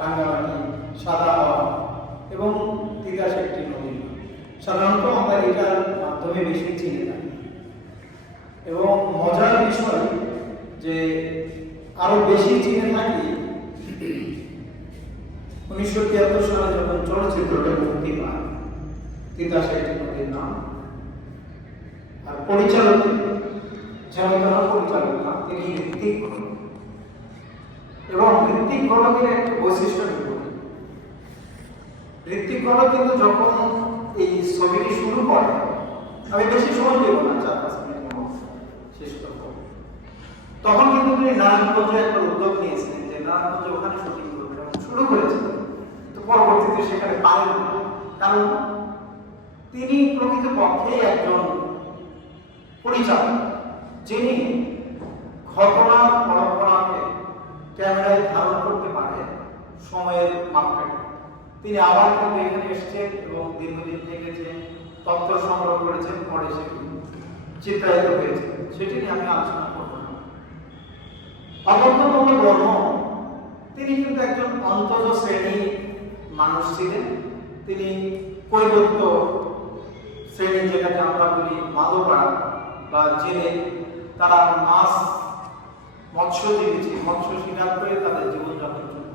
রাঙ্গামাটি, সাদা হওয়া এবং তিতাস একটি নদী। সাধারণত আমরা এটার মাধ্যমে বেশি চিনি না। এবং মজার বিষয় যে আরো বেশি চিনে থাকি 1973 সালে যখন চলচ্চিত্রটা মুক্তি পায়, তিতাস একটি নদীর নাম। আর পরিচালক যেমন পরিচালক না, তিনি ঋত্বিক ঘটক। এবং ঋত্বিক ঘটকের একটা বৈশিষ্ট্য ঋত্বিক ঘটক কিন্তু যখন এই ছবিটি শুরু করে, আমি বেশি সময় দেব না, 4-5 মিনিট শেষ করব, তখন কিন্তু তিনি নারায়ণগঞ্জে একটা উদ্যোগ নিয়েছিলেন যে নারায়ণগঞ্জে ওখানে শুটিং করবে এবং শুরু করেছিলেন। তো পরবর্তীতে সেখানে পারেন না, কারণ তিনি প্রকৃতপক্ষে একজন পরিচালক যিনি ঘটনার পরম্পরাকে ক্যামেরায় ধারণ করতে পারে সময়ের মাপকাঠি। তিনি আবার কিন্তু এখানে এসেছেন এবং দীর্ঘদিন থেকেছেন, তথ্য সংগ্রহ করেছেন, পরে সেটি চিত্রায়িত হয়েছে, সেটি নিয়ে আমি আলোচনা করব না। অনন্তমল্ল বর্মন তিনি কিন্তু একজন অন্তজ শ্রেণীর মানুষ ছিলেন। তিনি কৈবত্য শ্রেণী, যেটাকে আমরা বলি মাদোপাড়া বা জেলে, তারা মাছ মৎস্যজীবী ছিল, মৎস্য শিকার করে তাদের জীবনযাপন চলত।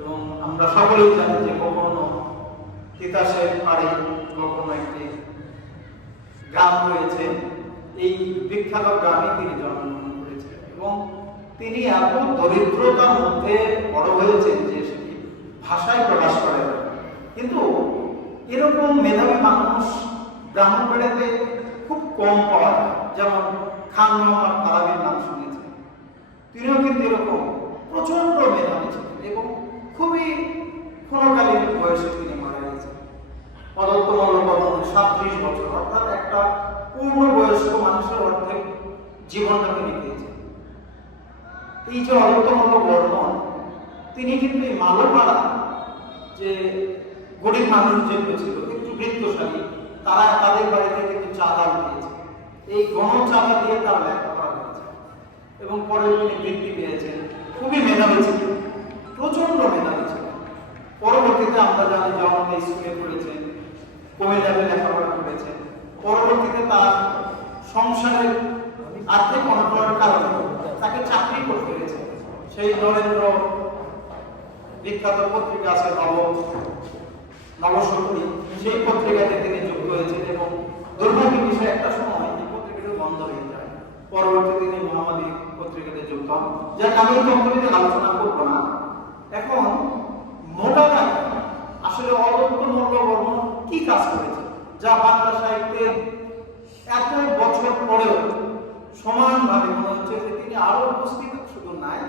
এবং আমরা সকলেই জানি যে কখনো তিতাসের পাড়ে কখনো একটি গ্রাম রয়েছে, এই বিখ্যাত গ্রামে তিনি জন্মগ্রহণ করেছেন। এবং তিনি এত দরিদ্রতার মধ্যে বড় হয়েছেন যে সেটি ভাষায় প্রকাশ করে। কিন্তু এরকম মেধাবী মানুষ ব্রাহ্মণবাড়িয়াতে খুব কম পাওয়া যায়। যেমন খান মোহাম্মদ কালাবির নাম শুনেছেন, তিনিও কিন্তু এরকম প্রচন্ড মেধাবী ছিলেন এবং খুবই ক্ষণকালীন বয়সে তিনি মারা গেছেন। অনন্তমল্ল বর্মনের 37 বছর, অর্থাৎ একটা পূর্ণবয়স্ক মানুষের অর্ধেক জীবনটা তিনি পেয়েছেন। এই যে অনন্তমল্ল বর্মন, তিনি কিন্তু এই মালোপাড়া যে গরিব মানুষ যেগুলো ছিল, একটু বৃত্তশালী, তারা তাদের বাড়িতে কিন্তু চাঁদা পেয়েছে। এই গণ চাঁদা দিয়ে তার লেখাপড়া হয়েছে এবং পরে তিনি বৃত্তি পেয়েছেন। খুবই মেধাবী ছিলেন, প্রচন্ড মেধাবী ছিলেন। পরবর্তীতে আমরা জানি জগন্নাথ স্কুলে পড়েছেন, কুমিল্লাতে লেখাপড়া করেছেন। পরবর্তীতে তার সংসারের আর্থিক অনটনের কারণে তাকে চাকরি করতে হয়েছে। সেই নরেন্দ্র বিখ্যাত পত্রিকা আছে নবশক্তি, সেই পত্রিকাতে তিনি যুক্ত হয়েছেন এবং দুর্ভাগ্যের বিষয় একটা সময় এই পত্রিকাটা বন্ধ হয়ে যায়। পরবর্তীতে তিনি মোহাম্মদী পত্রিকাতে যুক্ত হন, যাকে আমি তথ্যটিতে আলোচনা করব না। এখন মোটা দাগে আসলে অনন্তমল্ল বর্মন কি কাজ করেছে যা বাংলা সাহিত্যে এত বছর পরেও সমানভাবে মনে হচ্ছে যে তিনি আরো উপস্থিত শুধু নাই,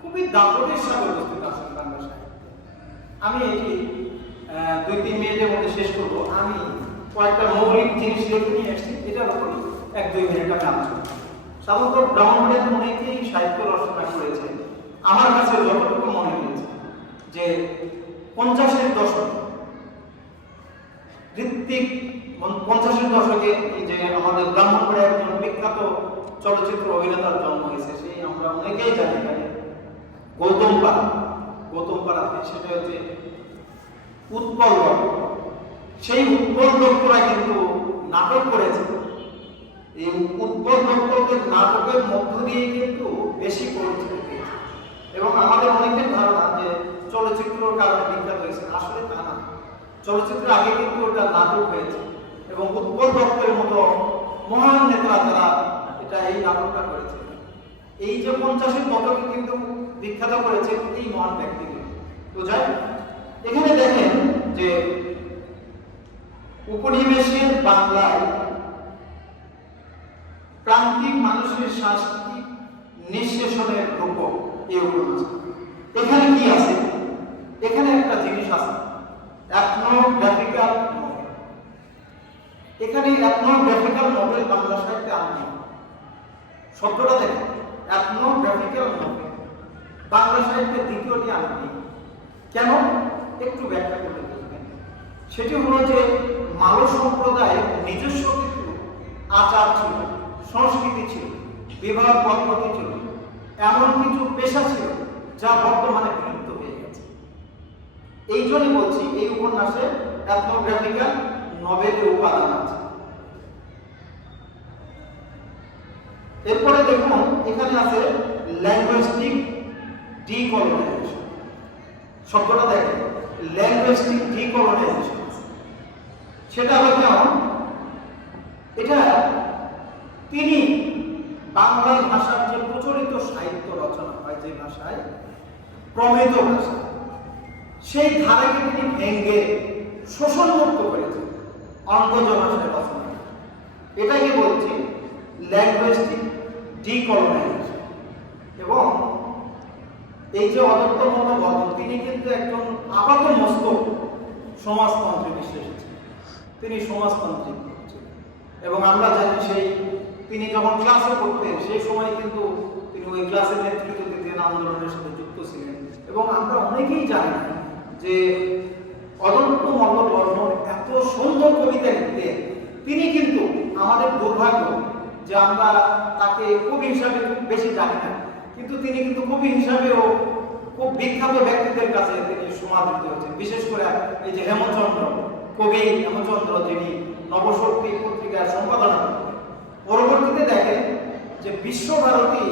খুবই দাপটের সাথে উপস্থিত আছেন বাংলা সাহিত্যে। আমি এটি 2-3 মিনিটের মধ্যে শেষ করব। আমি কয়েকটা মৌলিক জিনিস লিখে নিয়ে এসেছি, এটার উপরে 1-2 মিনিট আমি আলোচনা করব। সাধারণত ব্রাহ্মণবাড়িয়ার অনেকেই সাহিত্য রচনা করেছে। আমার কাছে যতটুকু মনে হয়েছে যে 50-এর দশকে ঋত্বিক, 50-এর দশকে যে আমাদের ব্রাহ্মণবাড়িয়ার একজন বিখ্যাত চলচ্চিত্র অভিনেতার জন্ম হয়েছে, সেই আমরা অনেকেই জানি। গৌতম পাড়া, সেটা হচ্ছে উৎপল দত্ত। সেই উৎপল দত্তরা কিন্তু নাটক করেছে। এই উৎপল দত্তদের নাটকের মধ্য দিয়ে কিন্তু বেশি পরিচিত পেয়েছে এবং আমাদের অনেকের ধারণা যে চলচ্চিত্রের কারণে বিখ্যাত হয়েছে, আসলে তা না। চলচ্চিত্র আগে কিন্তু ওটা নাটক হয়েছে এবং উৎপল দত্তের মতো মহান নেতারা তারা এই নাটকটা করেছে। এই যে 50-এর দশকে কিন্তু বিখ্যাত করেছে এই মহান ব্যক্তিকে। তো যাই এখানে দেখেন যে উপনিবেশের বাংলায় প্রান্তিক মানুষের সাংস্কৃতিক নিঃশেষণের রূপক এই উপন্যাস। এখানে কি আছে? এখানে একটা জিনিস আছে, এথনোগ্রাফিক্যাল নভেল। এখানে এথনোগ্রাফিক্যাল নভেল বাংলা সাহিত্যে আননি। শব্দটা দেখেন, এথনোগ্রাফিক্যাল নভেল বাংলা সাহিত্যের দ্বিতীয়টি আননি। কেন? একটু ব্যাখ্যা করে দেখবেন। সেটি হলো যে মালয় সম্প্রদায়ের নিজস্ব কিছু আচার ছিল, সংস্কৃতি ছিল, বিবাহ পদ্ধতি ছিল, এমন কিছু পেশা ছিল যা বর্তমানে বিলুপ্ত হয়ে গেছে। এই জন্যই বলছি এই উপন্যাসে এথনোগ্রাফিক্যাল নভেলের উপাদান আছে। এরপরে দেখুন এখানে আছে ল্যাঙ্গুয়েস্টিক ডিকলোনাইজেশন। শব্দটা দেখেন, ল্যাঙ্গুয়েস্টিক ডিকলোনাইজেশন। সেটা হলো কেমন, এটা তিনি বাংলা ভাষার যে প্রচলিত সাহিত্য রচনা হয় যে ভাষায়, প্রমিত ভাষা, সেই ধারাকে তিনি ভেঙ্গে শোষণমুক্ত করেছেন অঙ্গজ ভাষায় রচনা। এটাকে বলছি ল্যাঙ্গুয়েস্টিক ডিকলোনাইজেশন। এবং এই যে অদত্ত বর্মন, তিনি কিন্তু একজন আপাত মস্তক সমাজতন্ত্রে বিশ্বাসী ছিলেন। তিনি সমাজতান্ত্রিক ছিলেন এবং আমরা জানি সেই তিনি যখন ক্লাসে পড়তেন সেই সময় কিন্তু তিনি ওই ক্লাসের নেতৃত্ব দিতেন, আন্দোলনের সাথে যুক্ত ছিলেন। এবং আমরা অনেকেই জানি যে অদত্ত বর্মন এত সুন্দর কবিতা লিখতেন। তিনি কিন্তু আমাদের দুর্ভাগ্য যে আমরা তাকে কবি হিসাবে খুব বেশি জানি না, কিন্তু তিনি কিন্তু কবি হিসাবেও খুব বিখ্যাত ব্যক্তিদের কাছে তিনি সমাদৃত হয়েছেন। বিশেষ করে এই যে হেমচন্দ্র, কবি হেমচন্দ্র, যিনি নবশক্তি পত্রিকার সম্পাদনা করতেন। পরবর্তীতে দেখেন যে বিশ্বভারতী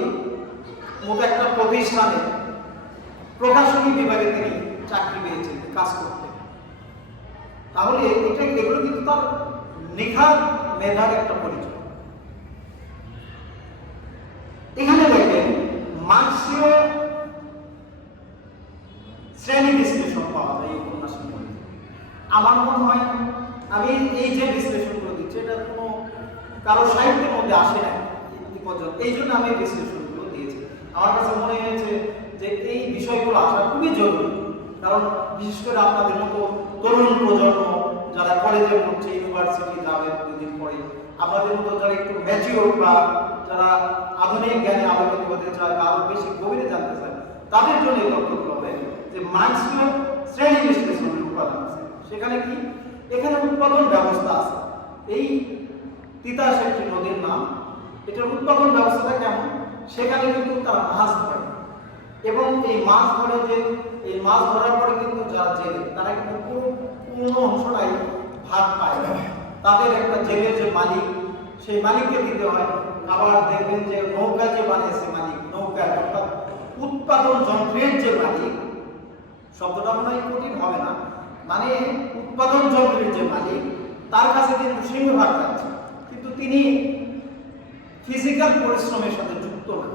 মতো একটা প্রতিষ্ঠানে প্রকাশনী বিভাগে তিনি চাকরি পেয়েছেন, কাজ করতেন। তাহলে এগুলো কিন্তু তার নিখাত মেধার একটা পরিচয়। এখানে দেখেন মার্ক্সীয় শ্রেণী বিশ্লেষণ পাওয়া যায় এই উপন্যাসের মধ্যে। আমার মনে হয় আমি এই যে বিশ্লেষণগুলো দিচ্ছি এটা কোনো কারো সাহিত্যের মধ্যে আসে না পর্যন্ত, এই জন্য আমি এই বিশ্লেষণগুলো দিয়েছি। আমার কাছে মনে হয়েছে যে এই বিষয়গুলো আসা খুবই জরুরি, কারণ বিশেষ করে আপনাদের মতো তরুণ প্রজন্ম যারা কলেজে পড়ছে, ইউনিভার্সিটি যাবে দুদিন পরে, আপনাদের মতো যারা একটু ম্যাচিওর বা যারা আধুনিক জ্ঞানে আলোকিত হতে চায় বা আরো বেশি গভীরে জানতে চায়, তাদের জন্য এই তথ্যগুলো হবে যে মার্ক্সীয় শ্রেণী বিশ্লেষণের উপাদান আছে। সেখানে কি, এখানে উৎপাদন ব্যবস্থা আছে। এই তিতাস একটি নদীর নাম, এটার উৎপাদন ব্যবস্থাটা কেমন, সেখানে কিন্তু তারা মাছ ধরে এবং এই মাছ ধরে যে এই মাছ ধরার পরে কিন্তু যারা জেলে তারা কিন্তু পূর্ণ অংশটাই ভাগ পায়। তাদের একটা জেলের যে মালিক, সেই মালিককে দিতে হয়। আবার দেখবেন যে নৌকা যে বানিয়েছে মালিক, নৌকা অর্থাৎ উৎপাদন যন্ত্রের যে মালিক, শব্দটা মনে হয় কঠিন হবে না, মানে উৎপাদন যন্ত্রের যে মালিক তার কাছে কিন্তু সিংহভাগ যাচ্ছে, কিন্তু তিনি ফিজিক্যাল পরিশ্রমের সাথে যুক্ত না,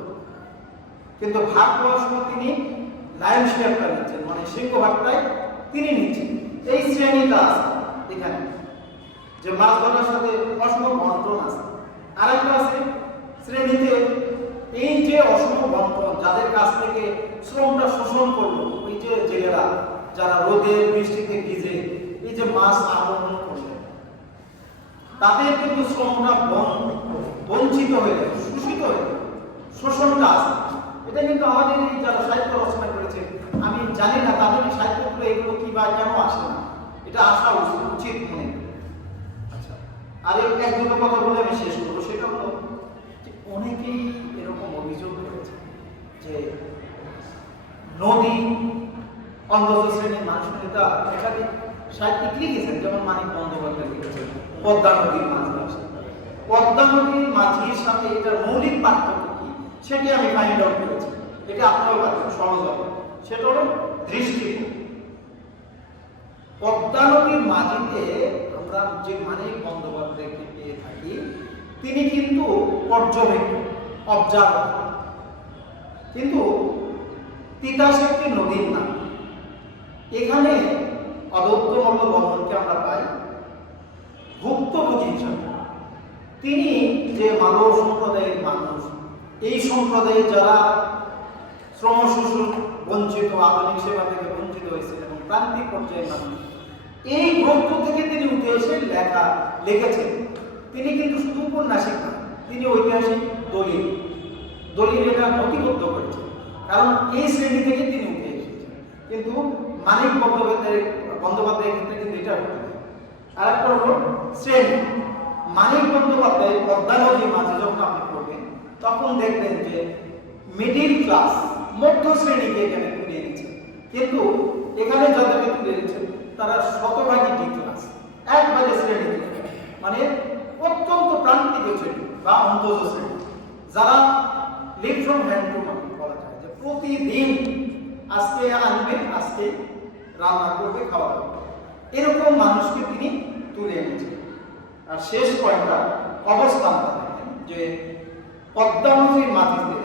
কিন্তু ভাগ পাওয়ার সময় তিনি লাইন শেয়ারটা নিচ্ছেন, মানে সিংহভাগটাই তিনি নিচ্ছেন। এই শ্রেণীটা আছে এখানে, যে মাছ ধরার সাথে অসম বন্টন আছে। আর একটা আছে শ্রেণীতে এই যে অসম বন্টন, যাদের কাছ থেকে শ্রমটা শোষণ করলো, ওই যে জেলেরা যারা রোদে বৃষ্টিতে ভিজে এই যে মাছ আহরণ করলেন, তাদের কিন্তু শ্রমটা বঞ্চিত হয়ে যায়, শোষিত হয়ে যায়, শোষণটা আছে। এটা কিন্তু আমাদের এই যারা সাহিত্য রচনা করেছে, আমি জানি না তাদের এই সাহিত্যগুলো এগুলো কি বা কেন আসে না, এটা আসা উচিত মনে। আচ্ছা, আর এক দুটো কথা বলে আমি শেষ করবো। সেটা হলো অনেকেই এরকম অভিযোগ করেছে যে নদী অন্তত শ্রেণীর মানুষ নেতা একাধিক সাহিত্যিক লিখেছেন, যেমন মানিক বন্দ্যোপাধ্যায় লিখেছেন পদ্মা নদীর মাঝি। পদ্মা নদীর মাঝির সাথে এটার মৌলিক পার্থক্য কি সেটি আমি ফাইন্ড আউট করেছি। এটা আপনারও পাচ্ছেন সহজ হবে। সেটা হলো দৃষ্টিকোণ। পদ্মা নদীর মাঝিতে আমরা যে মানিক বন্দ্যোপাধ্যায়কে পেয়ে থাকি, তিনি কিন্তু পর্যবেক্ষক, অবজার্ভার। কিন্তু তিতাস একটি নদীর নাম। এখানে অদত্ত বর্মনকে আমরা পাই ভুক্তভোগী হিসাবে। তিনি যে মানব সম্প্রদায়ের মানুষ, এই সম্প্রদায়ে যারা শ্রম শোষণ বঞ্চিত, আধুনিক সেবা থেকে বঞ্চিত হয়েছে এবং প্রান্তিক পর্যায়ের মানুষ, এই গ্রন্থ থেকে তিনি উঠে এসে লিখেছেন। তিনি কিন্তু শুধু উপন্যাসিক না, তিনি ঐতিহাসিক দলিল এটা নথিবদ্ধ করেছেন, কারণ এই শ্রেণী থেকে তিনি উঠে এসেছেন। কিন্তু মানিক বন্দ্যোপাধ্যায়ের ক্ষেত্রে কিন্তু এটা হতে পারে। আর একটা হলো শ্রেণী। মানিক বন্দ্যোপাধ্যায় পদ্মা নদীর মাঝে যখন আপনি পড়বেন, তখন দেখবেন যে মিডিল ক্লাস, মধ্য শ্রেণীকে এখানে তুলে এনেছে। কিন্তু এখানে যাদেরকে তুলে এনেছেন তারা শতভাগই ডি ক্লাস, একবারে শ্রেণী, মানে অত্যন্ত প্রান্তিক শ্রেণী বা অন্তজ শ্রেণী, যারা live from hand to mouth বলা যায়, যে প্রতিদিন আজকে আনবে, আজকে রান্না করবে, খাওয়া দাওয়া, এরকম মানুষকে তিনি তুলে এনেছেন। আর শেষ পয়েন্টটা অবস্থানটা দেখেন, যে পদ্মা নদীর মাটিতে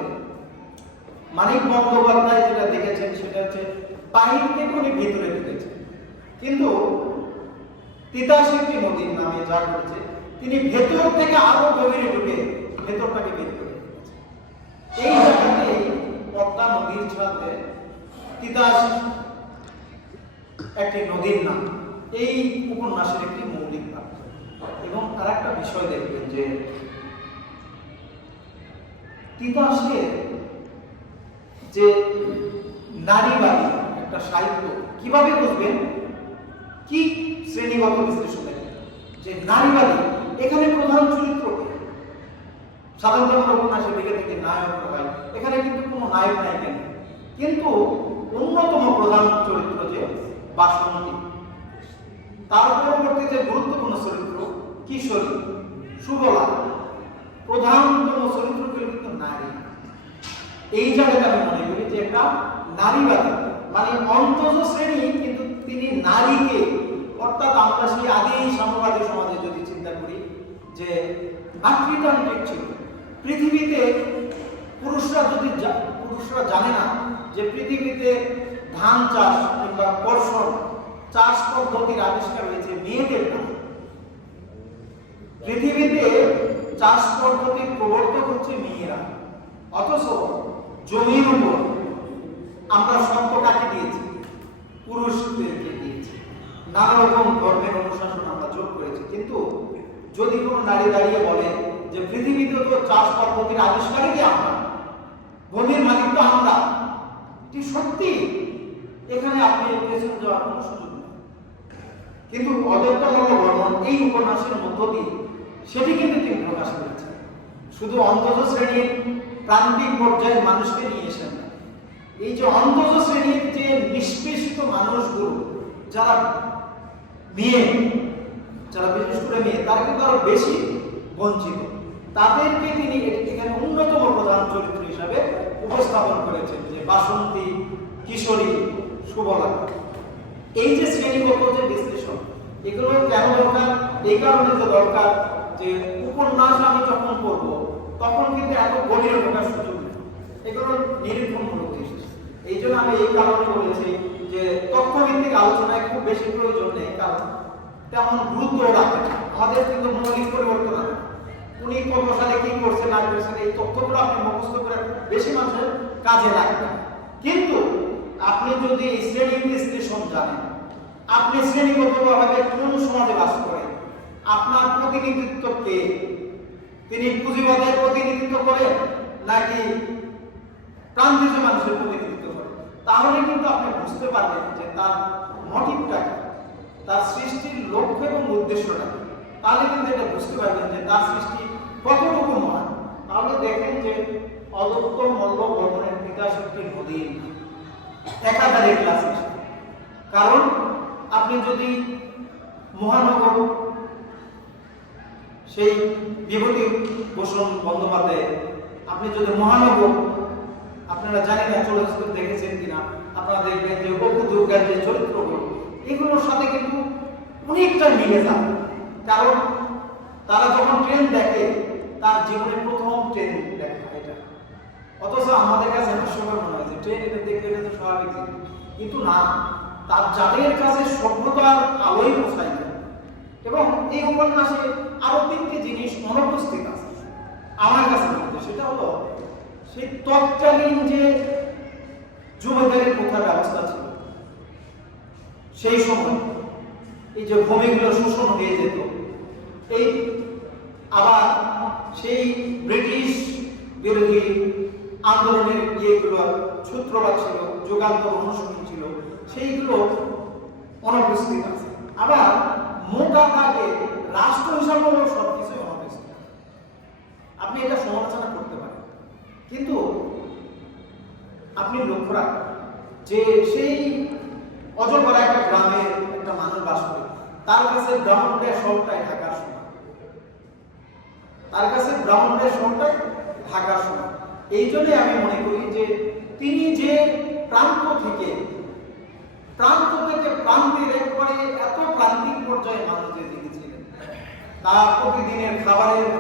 মানিক বন্দ্যোপাধ্যায় যেটা দেখেছেন সেটা হচ্ছে বাহির থেকে উনি ভিতরে ঢুকেছেন, কিন্তু তিতাসিদ্ধি নদীর নামে যা ঘটেছে তিনি ভেতর থেকে আরো গভীরে ঢুকে ভেতরটাকে বের করে রেখেছেন। এই জায়গাতে পদ্মা নদীর সাথে তিতাস একটি নদীর নাম, এই উপন্যাসের একটি মৌলিক পাত্র। এবং আর একটা বিষয় দেখবেন যে তিতাসের যে নারীবাদী একটা সাহিত্য কিভাবে বুঝবেন, কি শ্রেণীগত বিশ্লেষণ দেখেন যে নারীবাদী, এখানে প্রধান চরিত্র সাধারণত উপন্যাসে লিখে থেকে নায়ক হয়, এখানে কিন্তু কোনো নায়ক নায়িকা নেই, কিন্তু অন্যতম প্রধান চরিত্র যে বাসন্তী, তার পরবর্তী যে গুরুত্বপূর্ণ চরিত্র কিশোরী, সুবলা, প্রধানতম চরিত্রগুলো কিন্তু নারী। এই জায়গাটা আমি মনে করি যে একটা নারীবাদী, মানে অন্তজ শ্রেণী, কিন্তু তিনি নারীকে, অর্থাৎ আমরা সেই আদি সাম্যবাদী সমাজে যদি চিন্তা করি যে মাতৃতান্ত্রিক ছিল পৃথিবীতে, পুরুষরা জানে না যে পৃথিবীতে ধান চাষ কিংবা কর্ষণ চাষ পদ্ধতির আবিষ্কার হয়েছে মেয়েদের দ্বারা। পৃথিবীতে চাষ পদ্ধতির প্রবর্তক হচ্ছে মেয়েরা, অথচ জমির উপর আমরা সম্পদটাকে দিয়েছি, পুরুষদেরকে দিয়েছি, নানা রকম ধর্মের অনুশাসন আমরা যোগ করেছি। কিন্তু যদি কোনো নারী দাঁড়িয়ে বলে যে পৃথিবীতে তো চাষ পদ্ধতির আবিষ্কারই কি আমরা, ভূমির মালিক তো আমরা, এটি সত্যি, এখানে আপনি পেছনে যাওয়ার কোনো সুযোগ নেই। কিন্তু অদ্বৈত বর্মন এই উপন্যাসের মধ্য দিয়ে সেটি কিন্তু তিনি প্রকাশ করেছেন। শুধু অন্তজ শ্রেণীর প্রান্তিক পর্যায়ের মানুষকে নিয়ে এসেন না, এই যে অন্তজ শ্রেণীর যে নিষ্পেষিত মানুষগুলো, যারা মেয়ে, যারা বিশেষ করে মেয়ে, তারা কিন্তু আরো বেশি বঞ্চিত, তাদেরকে তিনি এখানে অন্যতম প্রধান চরিত্র হিসাবে উপস্থাপন করেছেন, যে বাসন্তী, কিশোরী, সুবলা। এই যে শ্রেণীগত যে বিশ্লেষণ, এগুলো কেন দরকার? এই কারণে যে দরকার যে উপন্যাস আমি যখন পড়ব তখন কিন্তু এত গভীরে ঢোকার সুযোগ নেই, এগুলো নিরীক্ষণমূলক জিনিস। এই জন্য আমি এই কারণে বলেছি যে তথ্যভিত্তিক আলোচনায় খুব বেশি প্রয়োজন নেই, কারণ তেমন গুরুত্ব রাখে না, আমাদের কিন্তু মৌলিক পরিবর্তন আছে। উনি কত সালে কি করছে না করছেন, এই তথ্যগুলো আপনি মুখস্থ করে বেশি মানুষের কাজে লাগবে। কিন্তু আপনি যদি শ্রেণী বিশ্লেষণ জানেন, আপনি শ্রেণীগতভাবে কোন সমাজে বাস করেন, আপনার প্রতিনিধিত্ব কে, তিনি পুঁজিবাদের প্রতিনিধিত্ব করেন নাকি প্রান্তিক মানুষের প্রতিনিধিত্ব করেন, তাহলে কিন্তু আপনি বুঝতে পারবেন যে তার মোটিভটা কি, তার সৃষ্টির লক্ষ্য এবং উদ্দেশ্যটা কি। তাহলে কিন্তু এটা বুঝতে পারবেন যে তার সৃষ্টি কতটুকু মহান। তাহলে দেখেন যে অদত্ত মল্ল বর্মনের তিতাসিদ্ধি নদী একাধারে ক্লাস, কারণ আপনি যদি মহানগর সেই বিভূতিভূষণ বন্দ্যোপাধ্যায়, আপনি যদি মহানগর, আপনারা জানি না চলচ্চিত্র দেখেছেন কিনা, আপনারা দেখবেন যে অপু দুর্গার যে চরিত্রগুলো, এগুলোর সাথে কিন্তু অনেকটা মিলে যায়। কারণ তারা যখন ট্রেন দেখে, তার জীবনে প্রথম ট্রেন দেখা এটা, অথচ আমাদের কাছে হাস্যকর মনে হয় যে ট্রেন এটা দেখতে এটা তো স্বাভাবিক, কিন্তু না, তার যাদের কাছে সভ্যতার আলোয় পৌঁছায় না। এবং এই উপন্যাসে আরো তিনটি জিনিস অনুপস্থিত আছে আমার কাছে মধ্যে, সেটা হলো সেই তৎকালীন যে জমিদারি প্রথার ব্যবস্থা ছিল সেই সময়, এই যে ভূমিগুলো শোষণ হয়ে যেত, এই আবার সেই ব্রিটিশ বিরোধী আন্দোলনের ইয়েগুলো সূত্রপাত ছিল, যুগান্তর অনুশীলন ছিল, সেইগুলো অনুপস্থিত আছে। আবার মোটা দাগে রাষ্ট্র হিসাবেও সবকিছুই অনুপস্থিত। আপনি এটা সমালোচনা করতে পারেন, কিন্তু আপনি লক্ষ্য রাখবেন যে সেই অজপাড়া একটা গ্রামে একটা মানুষ বাস করে, তার কাছে ব্রাহ্মণবাড়িয়া শহরটাই ঢাকার সমান, তার কাছে ব্রাহ্মণবাড়িয়া শহরটাই ঢাকার সমান। এই জন্যই আমি মনে করি যে তিনি যে প্রান্ত থেকে প্রান্তের একবারে এত প্রান্তিক পর্যায়ে মানুষদের দিয়েছিলেন, তার প্রতিদিনের খাবারের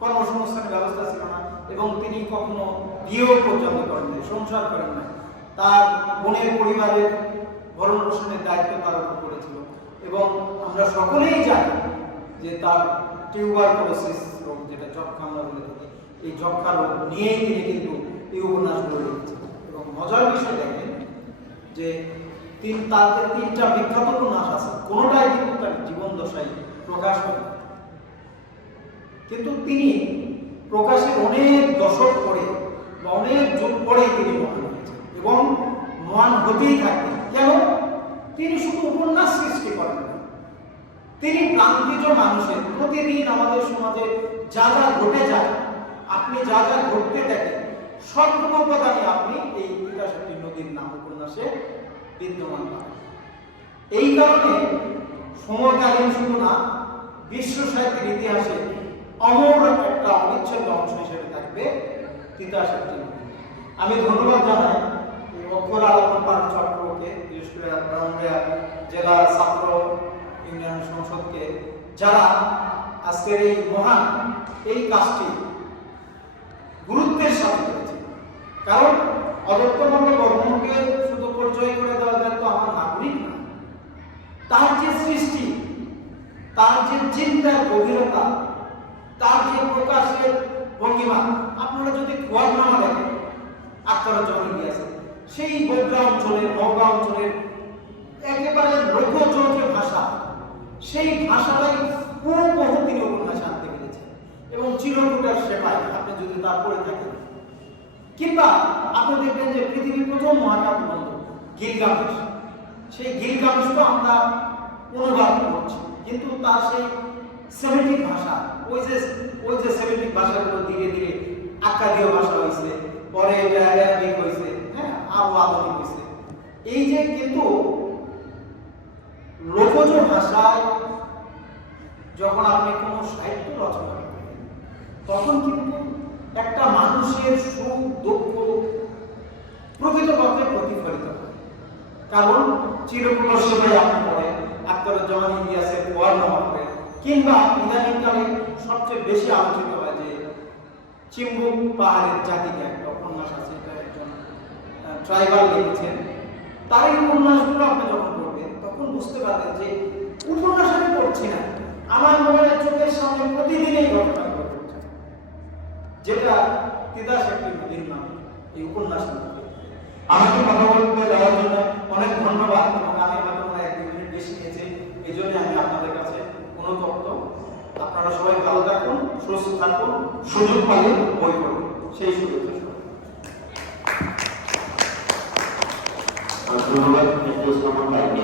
কর্মসংস্থানের ব্যবস্থা ছিল না, এবং তিনি কখনো বিয়েও পর্যন্ত করেন নাই, সংসার করেন না। তার বোনের পরিবারের ভরণ পোষণের দায়িত্ব তার উপর পড়েছিল, এবং আমরা সকলেই জানি যে তার টিউবারকুলোসিস রোগ, যেটা যক্ষা আমরা বলে থাকি, এই যক্ষা রোগ নিয়েই তিনি কিন্তু এই উপন্যাসগুলো লিখেছেন। এবং মজার বিষয় দেখেন যে তাদের 3টা বিখ্যাত উপন্যাস আছে, কোনোটাই কিন্তু তার জীবন দশায় প্রকাশ হয়, কিন্তু তিনি প্রকাশের অনেক দশক পরে বা অনেক যুগ পরেই তিনি মহান হয়েছেন এবং মহান হতেই থাকবেন। কেন? তিনি শুধু উপন্যাস সৃষ্টি করেন না, তিনি প্রান্তিজ মানুষের প্রতিদিন আমাদের সমাজে যা যা ঘটে যায়, আপনি যা যা ঘটতে দেখেন, সবগুলো উপাদানই আপনি এই ৮৩ নদীর নাম উপন্যাসে বিদ্যমান পাবেন। এই কারণে সময়কালীন শুধু না, বিশ্ব সাহিত্যের ইতিহাসে অমর একটা অবিচ্ছেদ্য অংশ হিসেবে থাকবে ৮৩ নদী। আমি ধন্যবাদ জানাই অক্ষর আলোকন পাঠক চক্রকে, বিশেষ করে ব্রাহ্মণবাড়িয়া জেলা ছাত্র ইউনিয়ন সংসদকে, যারা আজকের এই মহান এই কাজটি গুরুত্বের সাথে করেছে। কারণ অদত্তমঙ্গ বর্মনকে শুধু পরিচয় করে দেওয়া যায় তো আমার নাগরিক না, তার যে সৃষ্টি, তার যে চিন্তার গভীরতা, তার যে প্রকাশের ভঙ্গিমা, আপনারা যদি খোয়ারনামা দেখেন, আপনারা জমি দিয়েছেন, সেই বগুড়া অঞ্চলের, নওগাঁ অঞ্চলের একেবারে লোকজ যে ভাষা, সেই ভাষাটাই পুরোপুরি তিনি উপন্যাসে আনতে পেরেছেন। এবং চিরকুটার সেবায় আপনি যদি তা পড়ে থাকেন, কিংবা আপনি দেখবেন যে পৃথিবীর প্রথম মহাকাব্য গ্রন্থ গিলগামেশ, সেই গিলগামেশ তো আমরা অনুবাদ করছি, কিন্তু তার সেই সেমেটিক ভাষা, ওই যে সেমেটিক ভাষাগুলো ধীরে ধীরে আক্কাদীয় ভাষা হয়েছে, পরে এটা অ্যারাবিক হয়েছে, হ্যাঁ, আরো আধুনিক হয়েছে। এই যে কিন্তু লোকজ ভাষায় যখন আপনি কোনো সাহিত্য রচনা করেন, তখন কিন্তু একটা মানুষের সুখ দুঃখ প্রকৃতপক্ষে প্রতিফলিত হয়। কারণ চিরকুটার সেবায় আপনি পড়েন, আখতারুজ্জামান ইলিয়াসের খোয়ারনামা পড়েন, কিংবা ইদানিংকালে সবচেয়ে বেশি আলোচিত হয় যে চিম্বুক পাহাড়ের জাতিকে, একটা উপন্যাস আছে, এটা একজন ট্রাইবাল লিখেছেন, তার এই উপন্যাসগুলো আপনি যখন পড়বেন তখন বুঝতে পারবেন যে উপন্যাস আমি পড়ছি না, আমার মোবাইলের চোখের সামনে প্রতিদিন এই ঘটনাগুলো ঘটছে, যেটা ৮৩ নদীর নাম এই উপন্যাস। আমাকে কথা বলতে দেওয়ার জন্য অনেক ধন্যবাদ, এবং আমি হয়তো 1-2 মিনিট বেশি নিয়েছি, এই জন্য আমি আপনাদের কাছে অনুতপ্ত। আপনারা সবাই ভালো থাকুন, সুস্থ থাকুন, সুযোগ পালে বই পড়ুন, সেই শুভেচ্ছা। ধন্যবাদ ইসলাম ভাইকে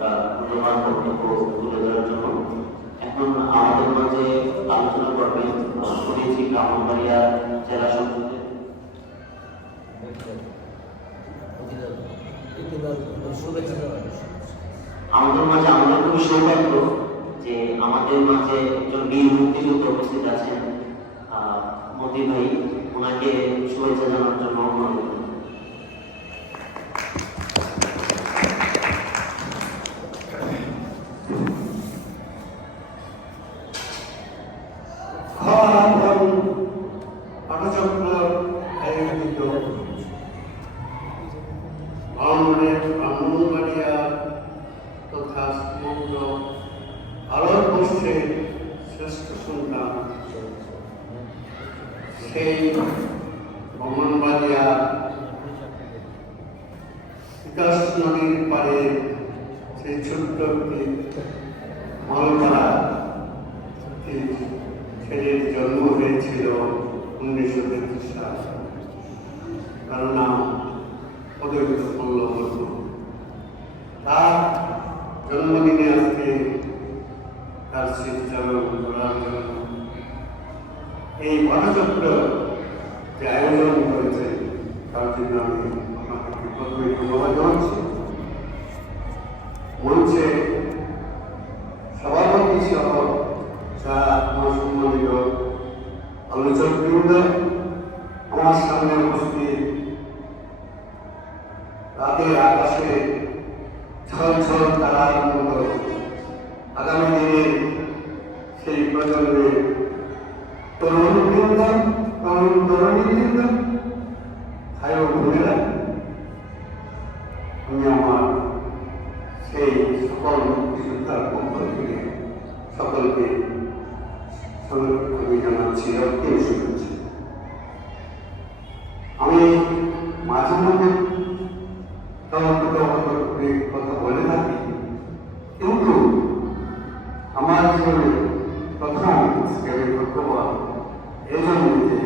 তার মূল্যবান বক্তব্য তুলে ধরার জন্য। এখন আমাদের মাঝে আলোচনা করবেন শুনেছি ব্রাহ্মণবাড়িয়া জেলা সংসদে আমাদের মাঝে আমাদের খুবই সৌভাগ্য যে আমাদের মাঝে একজন বীর মুক্তিযোদ্ধা উপস্থিত আছেন, মতি ভাই, ওনাকে শুভেচ্ছা জানানোর জন্য অনুরোধ করি। ব্রাহ্মণবাড়িয়া তথা ভারতবর্ষের শ্রেষ্ঠ সন্তান, সেই ব্রাহ্মণবাড়িয়া বিকাশ নদীর পারে সেই ছোট্ট একটি মালপাড়া ছেলের জন্ম হয়েছিল 1933 সালে। তার নাম অদ্বৈত মল্ল। তার জন্মদিনে আজকে তার স্মৃতিচারণ করার জন্য এই পথচক্র যে আয়োজন করেছে, তার জন্য আমি আপনাকে প্রথমে ধন্যবাদ জানাচ্ছি। মঞ্চে সভাপতি সহ যারা আমার সম্মানিত আলোচকবৃন্দ, আমার সামনে উপস্থিত রাতের আকাশে ঝলঝল তারার মতো আগামী দিনের সেই প্রজন্মের তরুণবৃন্দ, তরুণীবৃন্দ, ভাই ও বোনেরা, আমি আমার সেই সকল মুক্তিযোদ্ধার পক্ষ থেকে সকলকে আমি জানাচ্ছি রক্তিম শুভেচ্ছা। আমি মাঝে মধ্যে কথা বলে থাকি, কিন্তু আমার জীবনে প্রথম আমি বক্তব্য এই জন্য যে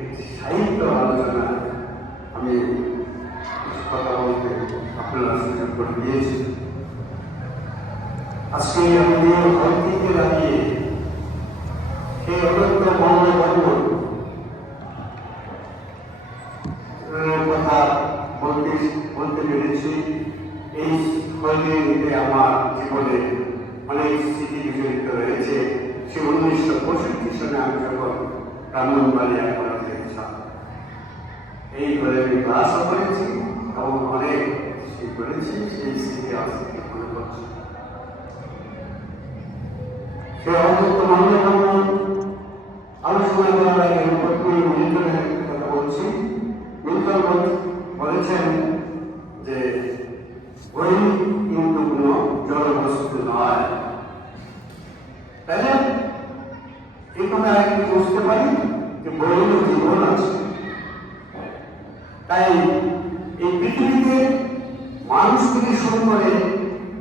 একটি সাহিত্য আলোচনায় আমি কিছু কথা বলতে আপনারা সুযোগ করে দিয়েছি। আজকে আমি হল থেকে দাঁড়িয়ে সেই অনন্ত মঙ্গলবন্ধ কথা বলতে পেরেছি। এই হলটিতে আমার জীবনে অনেক স্মৃতি বিজড়িত রয়েছে। সে 1965 সালে আমি যখন ব্রাহ্মণবাড়িয়া কলেজে ছিলাম, এই হলে আমি ক্লাসও করেছি এবং অনেক স্মৃতি করেছি। সেই স্মৃতি আজকে মনে করছি। সে অনন্ত মঙ্গলবন্ধ আলোচনা করার আগে প্রথমে মিল্টনের কথা বলছি। মিল্টন বলেছেন যে বই কিন্তু কোনো জড়বস্তু নয়। তাহলে এই কথা একটু বুঝতে পারি যে বইয়ের জীবন আছে। তাই এই পৃথিবীতে মানুষ থেকে শুরু করে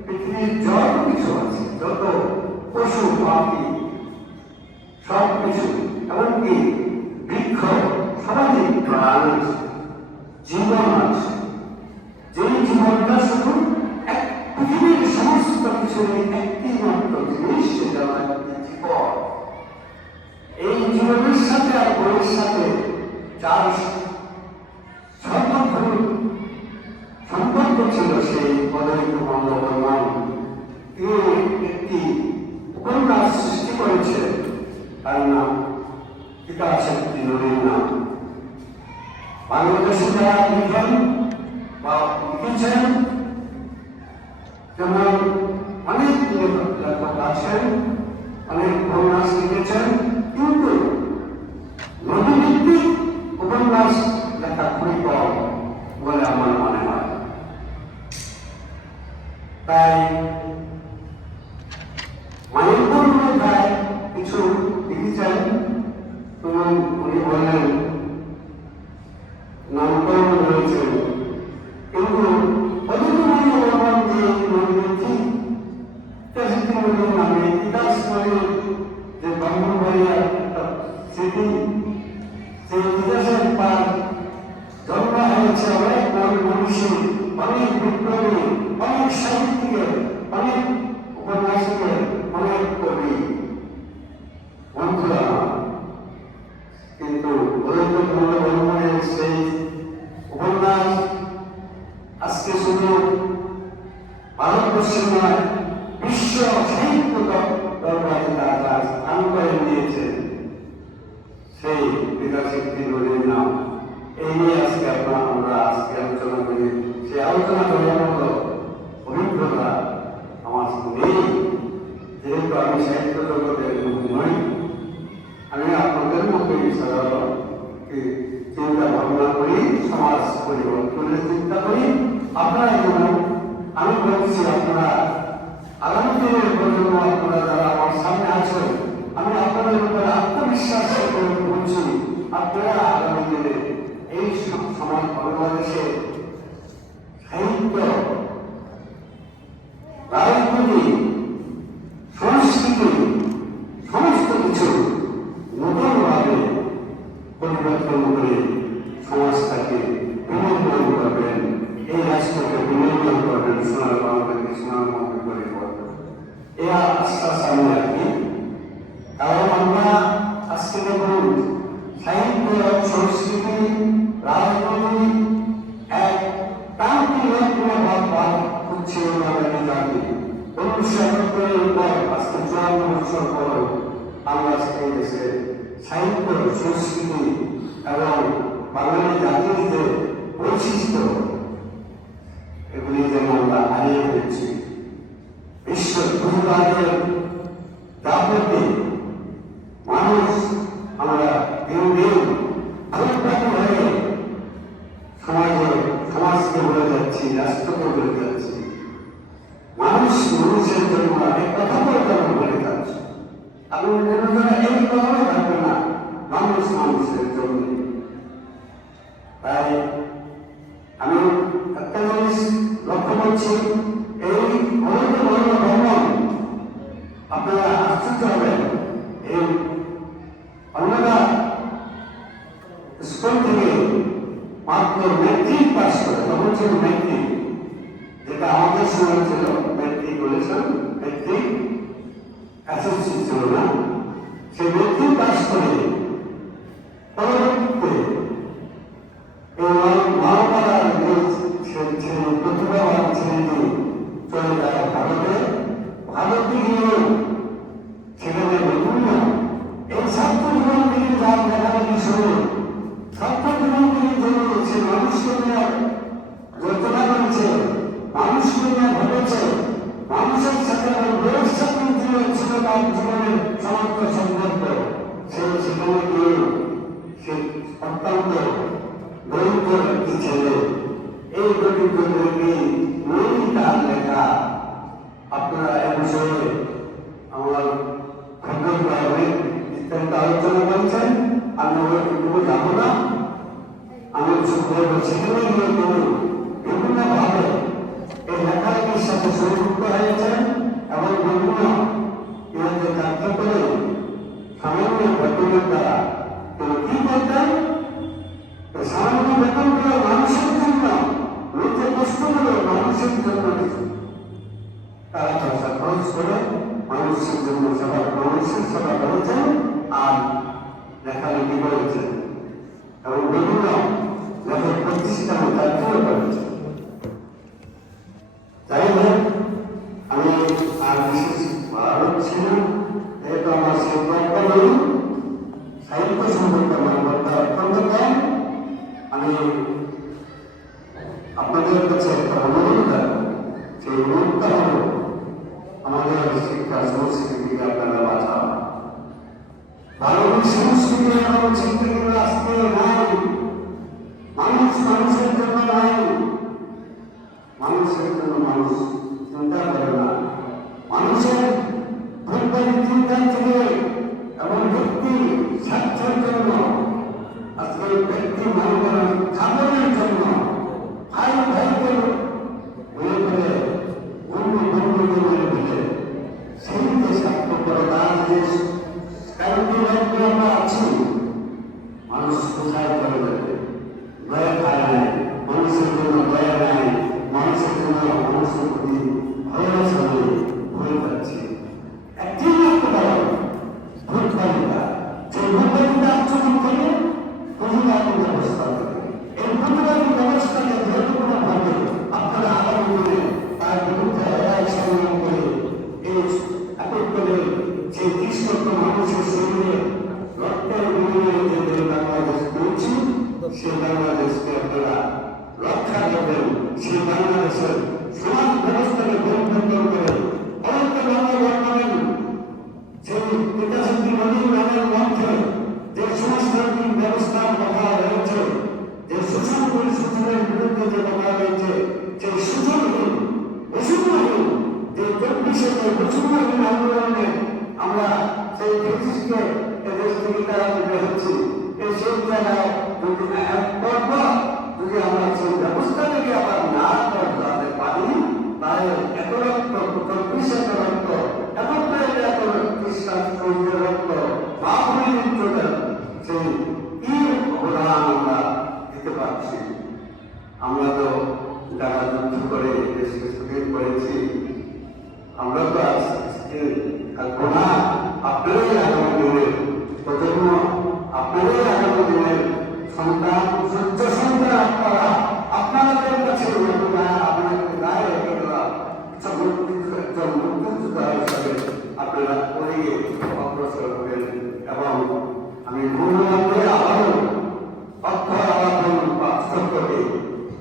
পৃথিবীর যত কিছু আছে, যত পশু পাখি সব কিছু, এমনকি বৃক্ষ, সবারই প্রাণ আছে, জীবন আছে। যেই জীবনটা শুধু এক পৃথিবীর সমস্ত কিছুর একটি মাত্র জিনিস, সেটা জীবন। এই জীবনের সাথে আর বইয়ের সাথে যার সম্পর্ক ছিল সেই অদ্বৈত বন্দ্যোপাধ্যায়, তিনি একটি উপন্যাস সৃষ্টি করেছেন, তার নাম পিতাশক্তি নদীর নাম। বাংলাদেশে যারা লিখেন বা লিখেছেন, যেমন অনেক লেখক আছেন, অনেক উপন্যাস লিখেছেন, কিন্তু নদীভিত্তিক উপন্যাস লেখা খুবই কম বলে আমার মনে হয়। তাই মানিকপুর প্রায় কিছু লিখেছেন, উনি বললেন নামকরণ রয়েছেন, কিন্তু নামে ইতিহাস করে যে ব্রাহ্মণবাড়িয়ার স্মৃতি, সেই ইতিহাসের পার জন্ম হয়েছে অনেক মানুষের, অনেক বিপ্লবী, অনেক সাহিত্যিকের, অনেক উপন্যাসিকের, অনেক কবি বন্ধুরা। কিন্তু বন্ধুদের সেই উপন্যাস আজকে শুধু ভারতবর্ষের নয়, বিশ্ব সাহিত্য দরবারে তারা স্থান করে দিয়েছে সেই পিতাশক্তি নদীর নাম। এই নিয়ে আজকে আমরা আজকে আলোচনা করি। সেই আলোচনা করার মতো অভিজ্ঞতা আমার নেই, যেহেতু আমি সাহিত্য জগতের নই। আমি আপনাদের মতোই সাধারণ চিন্তা ভাবনা করি, সমাজ পরিবর্তনের চিন্তা করি। আপনারা যেমন, আমি বলছি, আপনারা আগামী দিনের প্রজন্ম, আপনারা যারা আমার সামনে আছেন, আমি আপনাদের উপরে আত্মবিশ্বাস করে বলছি, আপনারা আগামী দিনে এই সমাজ বাংলাদেশে সাহিত্য, রাজনীতি, সংস্কৃতি সমস্ত কিছু নতুনভাবে পরিবর্তন করে সমাজটাকে বিনির্মাণ করবেন, এই রাষ্ট্রকে বিনির্মাণ করবেন, সোনার বাংলাকে সোনার মতো করে করবেন। এই আশ্বাস আমি রাখি। কারণ আমরা আজকে দেখুন সাহিত্য, সংস্কৃতি, রাজনীতি বছর পর আমরা সেই দেশে সাহিত্য সংস্কৃতি এবং বাঙালি জাতির যে বৈশিষ্ট্য এগুলি যেন আমরা হারিয়ে ফেলছি। বিশ্ব ভূভাগের দাপটে মানুষ আমরা দিন দিন আলোকপাত হয়ে সমাজকে বলে যাচ্ছি, রাষ্ট্রকে বলে যাচ্ছি। মানুষ মানুষের জন্য এক কথা বলতে বলে যাচ্ছে। আমি এই কথাও থাকবে না, মানুষ মানুষের জন্য। তাই আমি একটা জিনিস লক্ষ্য করছি, এই অনেক বড় ভ্রমণ আপনারা আশ্চর্য হবেন। এই অন্যরা স্কুল থেকে মাত্র ম্যাট্রিক পাস করে, তখন ছিল ম্যাট্রিক, যেটা আমাদের সময় ছিল ম্যাট্রিকুলেশন, ম্যাট্রিক এসএসসি ছিল না। সেই ম্যাট্রিক পাস করে পরবর্তীতে মহাপাড়ার প্রতিভাবান ছেলেটি চলে যায় ভারতে। ভারতে গিয়ে সেখানে বিভিন্ন এই ছাত্র জীবন থেকে যার লেখালেখি শুরু, ছাত্র জীবন থেকে সে মানুষকে নিয়ে রচনা করেছে, মানুষকে নিয়ে ভেবেছে, মানুষের সাথে ব্যবসা ছিল তার জীবনের সমস্ত সম্পর্ক। সে সেখানে গিয়ে সে অত্যন্ত দরিদ্র একটি ছেলে। এই দরিদ্রদেরকে নিয়েই তার লেখা। আপনারা এ বিষয়ে আমার খন্ডকার অনেক বিস্তারিত আলোচনা করেছেন, আমি ওইটুকু যাবো না। আমি সেখানে গিয়ে তিনি বিভিন্নভাবে এই লেখালেখির সাথে সংযুক্ত হয়েছেন এবং বিভিন্ন ইহাতে কার্য করে সামান্য বেতনের দ্বারা তিনি কি করতেন, সামান্য বেতন করে মানুষের জন্য, নিজের কষ্টগুলো মানুষের জন্য তারা পয়সা খরচ করে মানুষের জন্য মানুষের সেবা করেছেন আর লেখালেখি করেছেন এবং বিভিন্ন লেখক প্রতিষ্ঠানে কার্য করেছেন। যাই হোক, আমি আর বিশেষ ভালো হচ্ছি না, যেহেতু আমার সেই গল্প নেই, সাহিত্য সম্পর্কে আমার গল্প অত্যন্ত কম। আমি আপনাদের কাছে একটা অনুরোধ রাখবো, সেই অনুরোধটা হল আমাদের শিক্ষা সংস্কৃতিকে আপনারা বাঁচান। ভারতের সংস্কৃতি এবং চিন্তাগুলো আজকে নাই, মানুষ মানুষের জন্য নাই, মানুষের জন্য মানুষ চিন্তা করে না। মানুষের ভোটদারি চিন্তা থেকে এবং ব্যক্তি স্বার্থের জন্য আজকে ব্যক্তি মানুষের খাবারের জন্য ভাই ভাইকে বলে করে অন্য বন্ধুকে বলে বলে সেই যে স্বার্থপরতার যে কারণে আমরা আছি, মানুষ কোথায় করে যাবে? দয়া খায় নাই, মানুষের জন্য দয়া নাই, মানুষের জন্য মানুষের প্রতি ভালোবাসা নেই, ভুলে যাচ্ছে। একটি মাত্র কারণ ভোটবালিকা, সেই ভোটবালিকা আচরণ থেকে প্রতিবাদী ব্যবস্থা থাকে। এই প্রতিবাদী ব্যবস্থাকে যেহেতু ভাবে আপনারা আগামী দিনে তার বিরুদ্ধে লড়াই সংগ্রাম করে এই একক করে সেই ৩০ লক্ষ মানুষের শরীরে রক্তের বিনিময়ে যে বাংলাদেশ পেয়েছি, সেই বাংলাদেশকে আপনারা রক্ষা করবেন। সেই বাংলাদেশের সমাজ ব্যবস্থাকে পরিবর্তন করে অনেকটা বাংলা বর্তমান সেই পিতাশক্তি নদীর নামের মধ্যে যে সমাজতান্ত্রিক ব্যবস্থার কথা রয়েছে, যে শোষণ পরিশোষণের বিরুদ্ধে যে কথা রয়েছে, সেই শোষণহীন বসুন্ধরাহীন যে ২৪শে বসুন্ধরাহীন আন্দোলনে আমরা সেই ব্রিটিশকে দেশ থেকে তাড়াতে পেরেছি, সেই জায়গায় যদি যদি আমরা সেই ব্যবস্থা থেকে আবার না করতে পারি, তাহলে এত রক্ত ২৪ রক্ত এত প্রায় এত খ্রিস্টান শহীদের রক্ত বাহুলির সেই কি অবদান আমরা দিতে পারছি। আমরা তো যারা যুদ্ধ করে দেশকে স্বাধীন করেছি, আমরা তো আজকে থাকবো না। আপনারাই আগামী দিনের প্রজন্ম, আপনারাই আগামী দিনের সন্তান, সূর্য সন্তান, আপনাদের কাছে আপনাকে গায়ে রেখে দেওয়া একজন মুক্তিযোদ্ধা হিসাবে আপনারা করে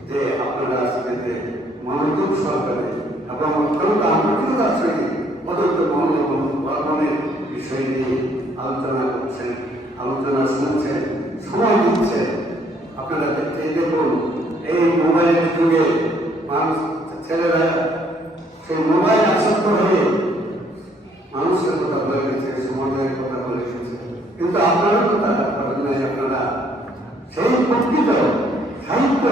যে আপনারা আজকে যে মনোযোগ সহকারে এবং অত্যন্ত আন্তরিকতার সহিত অত্যন্ত মনের বিষয় নিয়ে আলোচনা করছেন, আলোচনা শুনছেন, সময় দিচ্ছেন। আপনারা দেখুন এই মোবাইলের যুগে মানুষ ছেলেরা সেই মোবাইল আসক্ত হয়ে মানুষের কথা বলে গেছে, সমাজের কথা বলে গেছে, কিন্তু আপনারা তো তারা করেন নাই। আপনারা সেই প্রকৃত সাহিত্য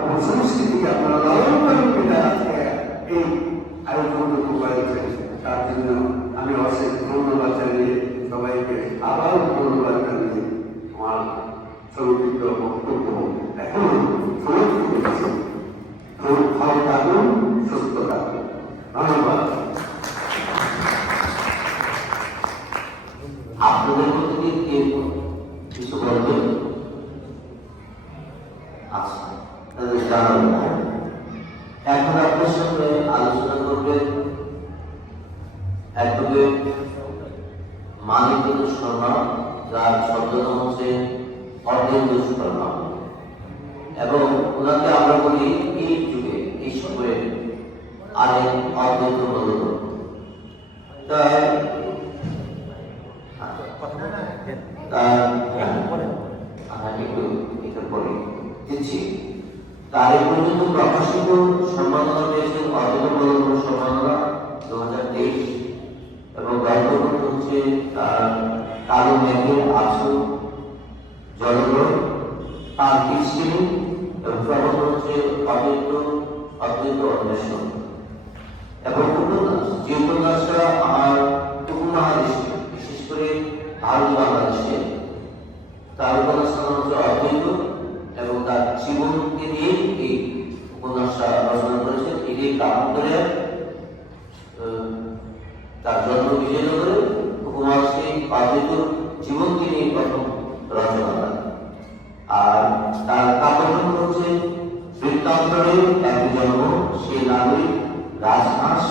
এবং সংস্কৃতিকে আপনারা লালন করেন কিনা আজকে এই আয়োজনটুকু করেছেন, তার জন্য আমি অশেষ ধন্যবাদ জানিয়ে সবাইকে আবার ধন্যবাদ জানিয়ে আমার সংক্ষিপ্ত বক্তব্য এখন সমাপ্ত করেছি। ভালো থাকুন, সুস্থ থাকুন, ধন্যবাদ। আপনাদের মধ্যে কি কেউ কিছু বলবেন? আচ্ছা, তাহলে জানাবেন না। এখন আপনার সঙ্গে আলোচনা করবেন অ্যাডভোকেট মানিকচন্দ্র শর্মা, যার ছদ্মনাম হচ্ছে অর্ধেন্দু শর্মা, এবং ওনাকে আমরা বলি এই যুগে এই সময়ে আরেক অদ্বৈত মূলত। তাই তার পর্যন্ত প্রকাশিত সম্মাননা পেয়েছেন অদ্বৈত মূলত সম্মাননা 2023, এবং গল্পগ্রন্থ হচ্ছে তার কালো মেঘের আঁচল, জলগ্রহ, তার দৃষ্টি, এবং প্রবন্ধ হচ্ছে অদ্বৈত অন্বেষণ। এবং উপন্যাস, যে উপন্যাসটা আমার উপমহাদেশে, বিশেষ করে ভারত বাংলাদেশে, তার উপন্যাসটা হচ্ছে অদ্বৈত, এবং তার জীবনকে নিয়ে এই উপন্যাসটা রচনা করেছেন। এটি কামড়ে তার জন্ম বিজয়নগরে, উপমহাদেশে অদ্বৈত জীবনকে নিয়ে প্রথম রচনা। আর তার কাব্যগ্রন্থ হচ্ছে বৃত্তান্তরে এক জন্ম, সেই নাগরিক রাজহাঁস,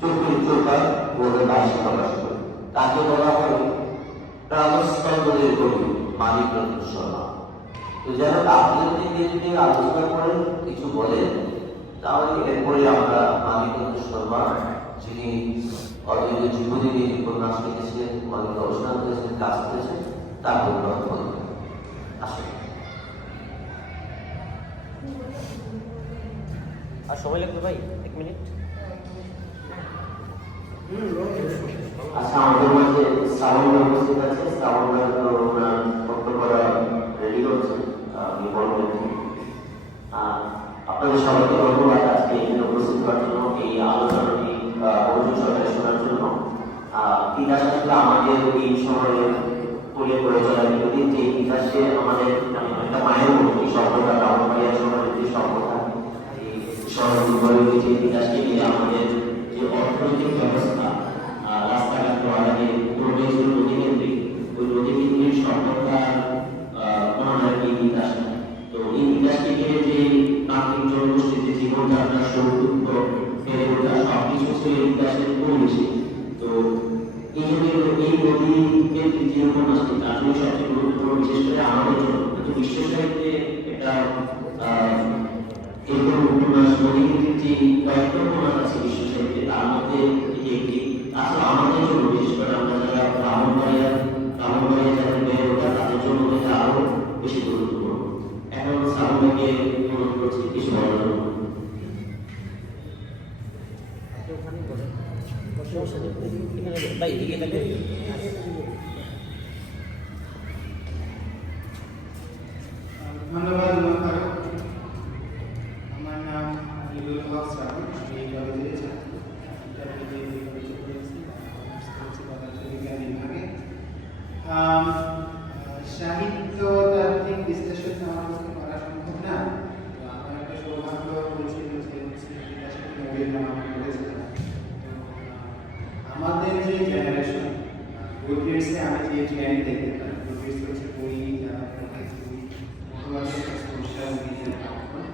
চোখের চোখা 2022 প্রকাশ করে। তাকে বলা হয় প্রাণস্পন্দনের কবি মানিকচন্দ্র শর্মা। তো যারা আপনাদের নিয়ে আলোচনা করেন, কিছু বলেন, তাহলে এরপরে আমরা মানিকচন্দ্র শর্মা, যিনি অদ্বৈত জীবনী নিয়ে উপন্যাস লিখেছেন, অনেক গবেষণা করেছেন, কাজ করেছেন, তার কথা বলবেন। আসলে আর সময় লাগবে ভাই, 1 মিনিট। আচ্ছা, আমাদের মাঝে শ্রাবণ উপস্থিত আছে। শ্রাবণ তো ওনার বক্তব্য রেডি করছেন, আমি বলবেন। আপনাদের সবাইকে ধন্যবাদ আজকে এখানে উপস্থিত হওয়ার জন্য, এই আলোচনাটি মনোযোগ সহকারে শোনার জন্য। তিতাস আসলে আমাদের এই সময়ে পড়িয়ে পড়ে চলা বিরোধী যে তিতাসে আমাদের একটা মায়ের মতো সভ্যতা, রামবাড়িয়া সমাজের যে সভ্যতা, এই শহরগুলোর যে তিতাসকে নিয়ে আমাদের যে অর্থনৈতিক ব্যবস্থা, রাস্তাঘাট আগে রোডে ছিল নদীকেন্দ্রিক, ওই নদীকেন্দ্রিক সভ্যতা মহানার এই তিতাস। তো এই তিতাসকে ঘিরে যে প্রাকৃতিক জনগোষ্ঠীর যে জীবনযাত্রা, সৌন্দর্য, ফেরে ওঠা, সবকিছু ছিল এই তিতাসের পরিবেশে। তো এই নদী কেন্দ্রিক যে উপন্যাসটি, তার জন্য সবচেয়ে গুরুত্বপূর্ণ, বিশেষ করে আমাদের জন্য, কিন্তু বিশ্ব সাহিত্যে এটা এরকম উপন্যাস নদী কেন্দ্রিক যে কয়েকটা উপন্যাস আছে বিশ্ব সাহিত্যে, তার মধ্যে এটি একটি। আসলে আমাদের জন্য, বিশেষ করে আমরা যারা ব্রাহ্মণবাড়িয়া যাদের বেড়ে ওঠা, তাদের জন্য এটা আরো বেশি গুরুত্বপূর্ণ। এখন শ্রাবণকে অনুরোধ করছি কিছু বলার জন্য। ভাই এদিকে থাকবে। ধন্যবাদ। আমার নাম আলিদুল হক শ্রাবণ, আমি এই কলেজের ছাত্র, পদার্থবিজ্ঞান বিভাগে। সাহিত্যতাত্ত্বিক বিশ্লেষণ আমার পক্ষে করা সম্ভব না, তো আমার একটা সৌভাগ্য হয়েছিল যে নবীন নাম করেছিলাম। আমাদের যে জেনারেশন, গুডরিডসে আমি যে ট্রেন্ড দেখতে পাই, গুডরিডস হচ্ছে বই যারা সমস্যা নিজের কাপড়,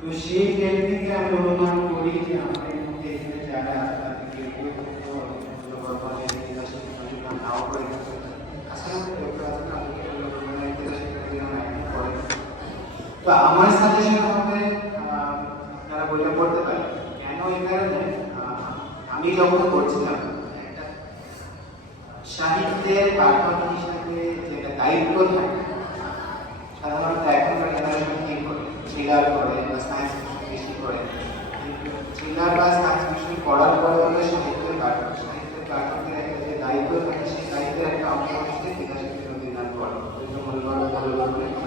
তো সেই ট্রেন্ড থেকে আমি অনুমান করি যে আমাদের মধ্যে এখানে যারা তাদেরকে নাও করে আসলে তো আমার সাজেশন হবে আপনারা বইটা পড়তে পারেন। কেন এই কারণে আমি যখন পড়ছিলাম একটা সাহিত্যের পাঠক হিসাবে যেটা দায়িত্ব থাকে, সাধারণত এখনকার জেনারেশন কি করে, থ্রিলার করে বা সায়েন্স ফিকশন বেশি করে। কিন্তু থ্রিলার বা সায়েন্স ফিকশন পড়ার পরে হলো সাহিত্যের পাঠক, সাহিত্যের পাঠকের একটা যে দায়িত্ব থাকে, সেই দায়িত্বের একটা অংশ হচ্ছে তিতাসের বিনোদী গান পড়া,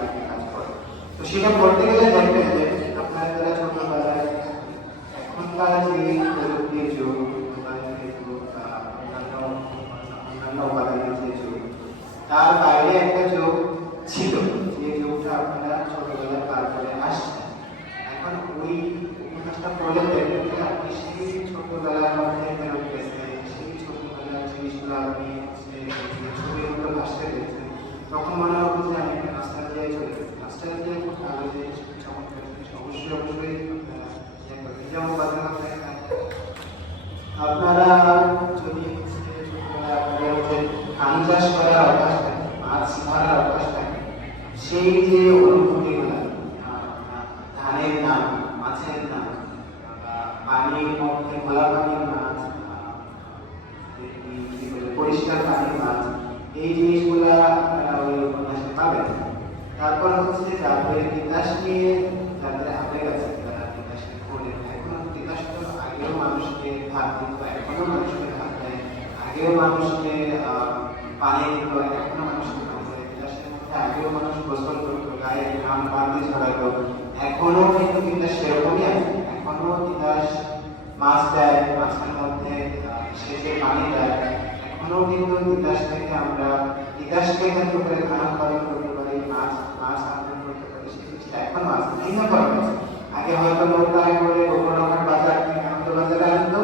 একটা কাজ করে। তো সেটা করতে গেলে দেখবেন যে আপনারা যারা ছোটবেলায় এখনকার যে প্রযুক্তির যুগ, মোবাইল, ফেসবুক, অন্যান্য উপাদানের যে যুগ, তার বাইরে একটা যুগ ছিল, যে যুগটা আপনারা ছোটবেলায় পার করে আসছেন। এখন ওই উপন্যাসটা পড়লে দেখবেন যে আপনি সেই ছোটবেলার মধ্যে ফেরত গেছেন, সেই ছোটবেলার জিনিসগুলো আপনি ছবিগুলো ভাসতে দেখছেন। তখন মনে হবে যে আমি একটা রাস্তা দিয়ে চলে গেছি, রাস্তা দিয়ে খুব ভালো জিনিস, চমৎকার জিনিস, অবশ্যই অবশ্যই যেমন কথা আপনারা যদি ছোটবেলায় আপনাদের হচ্ছে ধান চাষ করার অভ্যাস থাকে, মাছ ধরার অভ্যাস থাকে, সেই যে অনুভূতিগুলো, ধানের নাম, মাছের নাম, বা পানির মধ্যে খোলা পানির মাছ, পরিষ্কার পানির মাছ, এই জিনিসগুলো আপনারা ওই উপন্যাসে পাবেন। তারপর হচ্ছে যাদের তিতাস নিয়ে যাদের আবেগ আছে, যারা তিতাস পড়ে, এখন তিতাস তো আগেও মানুষকে ভাত দিত, এখনো মানুষকে ভাত দেয়, আগেও মানুষকে পানি দিত, এখনো মানুষকে ভাত দেয়। তিতাসের মধ্যে আগেও মানুষ গোসল করতো, গায়ে ঘাম পানি ছড়াতো, এখনো কিন্তু তিতাস সেরকমই আছে। এখনো তিতাস মাছ দেয়, মাছের মধ্যে শেষে পানি দেয়। এখনো কিন্তু তিতাস থেকে আমরা তিতাসকে কেন্দ্র করে ধান উৎপাদন করতে পারি, মাছ আমদানি করতে পারি, সেই জিনিসটা এখনো আছে, বিভিন্ন কারণে আছে। আগে হয়তো নৌকায় করে গোপনগর বাজার থেকে আনন্দবাজারে আনতো,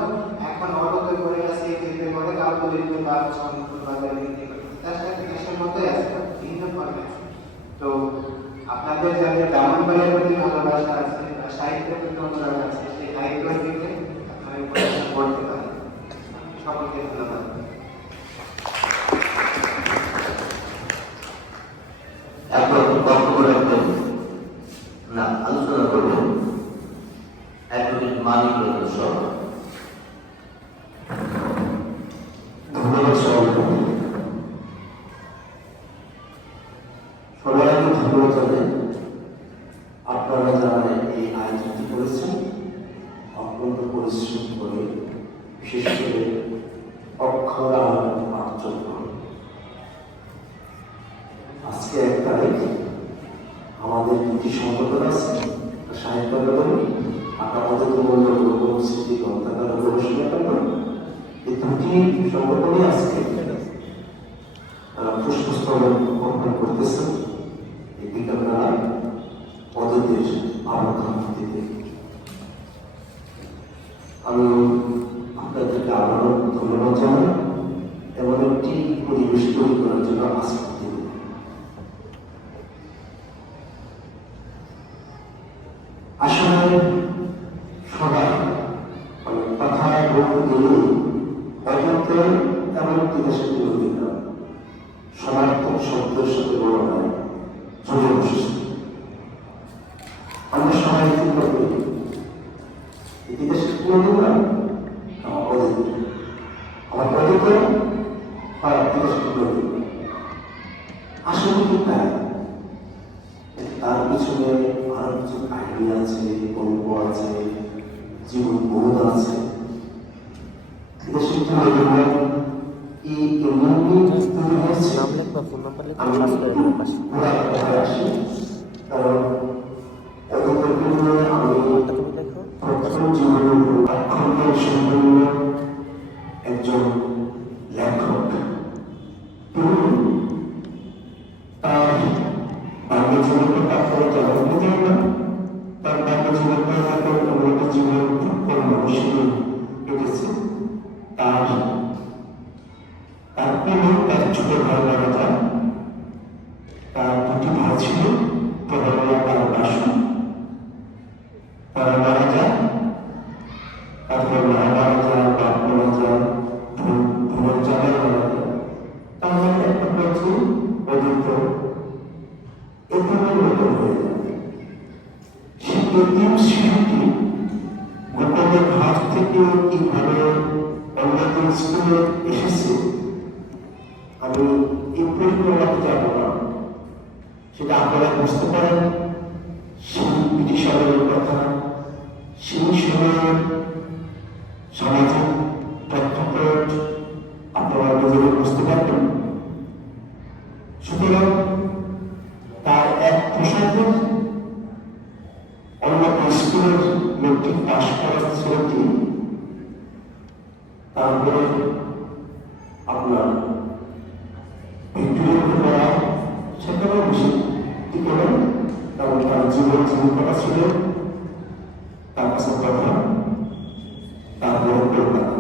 এখন অটোতে করে আসে যেতে করে গাবতলীতে বা চন্দ্রপুর বাজারে বিক্রি করে। তিতাসটা তিতাসের মধ্যেই আছে, বিভিন্ন ফর্মে আছে। তো আপনাদের যাদের ব্রাহ্মণবাড়ির প্রতি ভালোবাসা আছে বা সাহিত্যের প্রতি অনুরাগ আছে, সেই দায়িত্বের দিকে আপনারা এই পড়াশোনা করতে পারেন। সকলকে ধন্যবাদ। এখন বক্তব্য রাখবেন না, আলোচনা করবেন অ্যাডভোকেট মানিক রঞ্জন সরকার। ধন্যবাদ সবাইকে। সবাই আমি ধন্যবাদ জানাই আপনারা যারা এই আয়োজনটি করেছেন, অত্যন্ত পরিশ্রম করে, বিশেষ করে অক্ষর আর জন্য। আজকে 1 তারিখ, আমাদের দুটি সংগঠন আছে, সাহিত্য একাডেমি আর আমাদের স্মৃতি গ্রন্থাগার গবেষণা একাডেমি। এই দুটি সংগঠনই আজকে পুষ্পস্তবক অর্পণ করতেছেন। এদিকে আপনারা পদদের আরাধনা দিতে আমি আপনাদেরকে আবারও ধন্যবাদ জানাই, এমন একটি পরিবেশ তৈরি করার জন্য আজকে দিন। আসলে সবাই কথা বলতে গেলে হয়তো এমন একটি দেশের বিরোধী না, সনাতন শব্দের সাথে বলা হয় জুড়ে বসেছে। আমরা সবাই চিন্তা করি ইতিহাসের বিরোধী না, আমার পদে আর ইতিহাসের বিরোধী আসলে কি তাই? তার পিছনে আরো কিছু কাহিনী আছে, গল্প আছে, জীবন বোধ আছে। দেশের নাম লিখবা, ফোন নাম্বার লিখবা, পাস করে দেবো পাশে। কারণ আমি তুমি দেখো প্রথম জীবনের অক্ষরের সম্পূর্ণ একজন লেখক। তার বাংলা জীবনকে তাৎপর্য অনুমতি না, তার বাংলা জীবনটা তাকে অন্যত জীবন মানুষের কেটেছে। তার প্রেমে তার ছোট ভাই মারা যায়, তার দুটি ভাই ছিল, প্রবলা আর বাসু। তারা মারা যায়, তারপর মা মারা যায়, বাপ মারা যায়, পুনর্জামাই মারা যায়। তাহলে একটা বছর অদিত এখানে নতুন হয়ে যায়। এতিম শিশুটি গোপনের হাত থেকে কিভাবে অন্যান্য স্কুলে এসেছে আমি এই পরিকল্পনাতে যাব না, সেটা আপনারা বুঝতে পারেন। সেই ব্রিটিশ আমলের কথা, সেই সময়ের সামাজিক প্রেক্ষাপট আপনারা নিজেরা বুঝতে পারবেন। সুতরাং তার এক পোশাকে অন্য স্কুলের মেট্রিক পাশ করার ছেলেটি তারপরে আপনার ভিক্টোরিয়া করা সেখানেও বেশি কি করেন, কারণ তার জীবিকা ছিল তার কাছে কথা, তারপরে কলকাতা।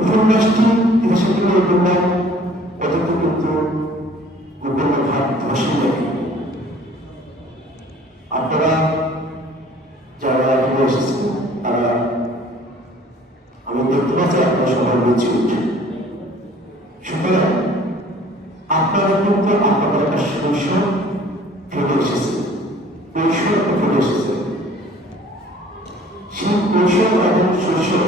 উপন্যাসটি ইতিহাসের উপন্যাস অত্যন্ত কিন্তু গোপনের ভাব ধসে যায়। আপনারা যারা এখানে এসেছেন তারা আমি দেখতে পাচ্ছি আপনারা সবাই বেঁচে উঠে। সুতরাং আপনারা কিন্তু আপনাদের একটা শৈশব ফেলে এসেছে, কৈশোর ফেলে এসেছে। সেই কৈশোর এবং শৈশব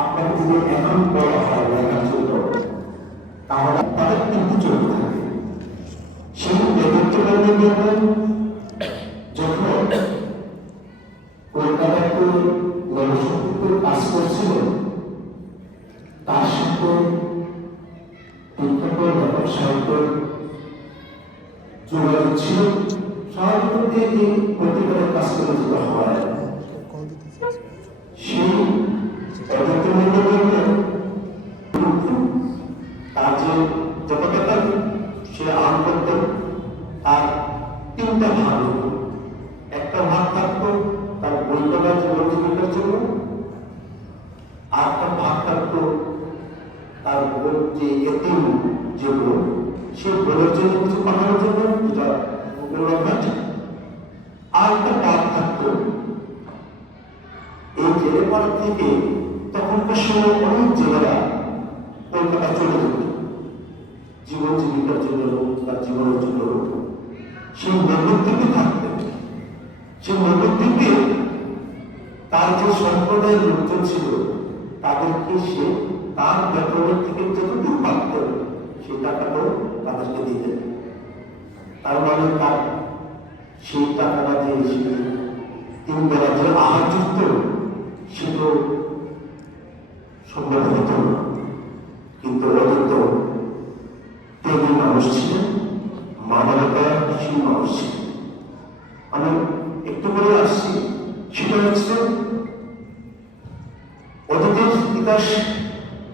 আপনাকে যদি এখন বলা হয় লেখার জন্য, তাহলে তাদের কিন্তু চলতে থাকে। সেই নেতৃত্ববর্গের জন্য যখন কলকাতাতে গণশক্তিতে কাজ করছিল, তার সাথে বিখ্যাত লেখক সাহিত্য যোগাযোগ ছিল। সাহিত্য দিয়ে যে প্রতিবারের কাজ করে যেতে হয়, সেই তার যে যতটা সে আম করত তার তিনটা ভাগ। একটা ভাগ থাকতো তার বই পড়ার জীবন জীবিকার জন্য, আর একটা ভাগ থাকতো তার যে এতিম যেগুলো সে বইয়ের জন্য কিছু পাঠানোর জন্য, যেটা আর একটা ভাগ থাকতো এই জেলে পড়ার থেকে তখনকার সময় অনেক জেলেরা কলকাতা চলে যেত জীবন জীবিকার জন্য, তার জীবনের জন্য। সেই নবদ্বীপে থাকতেন। সেই নবদ্বীপে তার যে সম্প্রদায়ের লোকজন ছিল তাদেরকে সে তার বেতনের থেকে যতটুকু পারতেন সেই টাকাটা তাদেরকে দিতেন। তার মানে তার সেই টাকাটা দিয়ে সে তিন বেলা যে আহার যুক্ত সেটা সম্ভব হতো না। কিন্তু অত্যন্ত ত্যাগী মানুষ ছিলেন, মানবতাশীল মানুষ ছিলেন। আমি একটু করে আসছি, সেটা হচ্ছে অতীতের ইতিহাস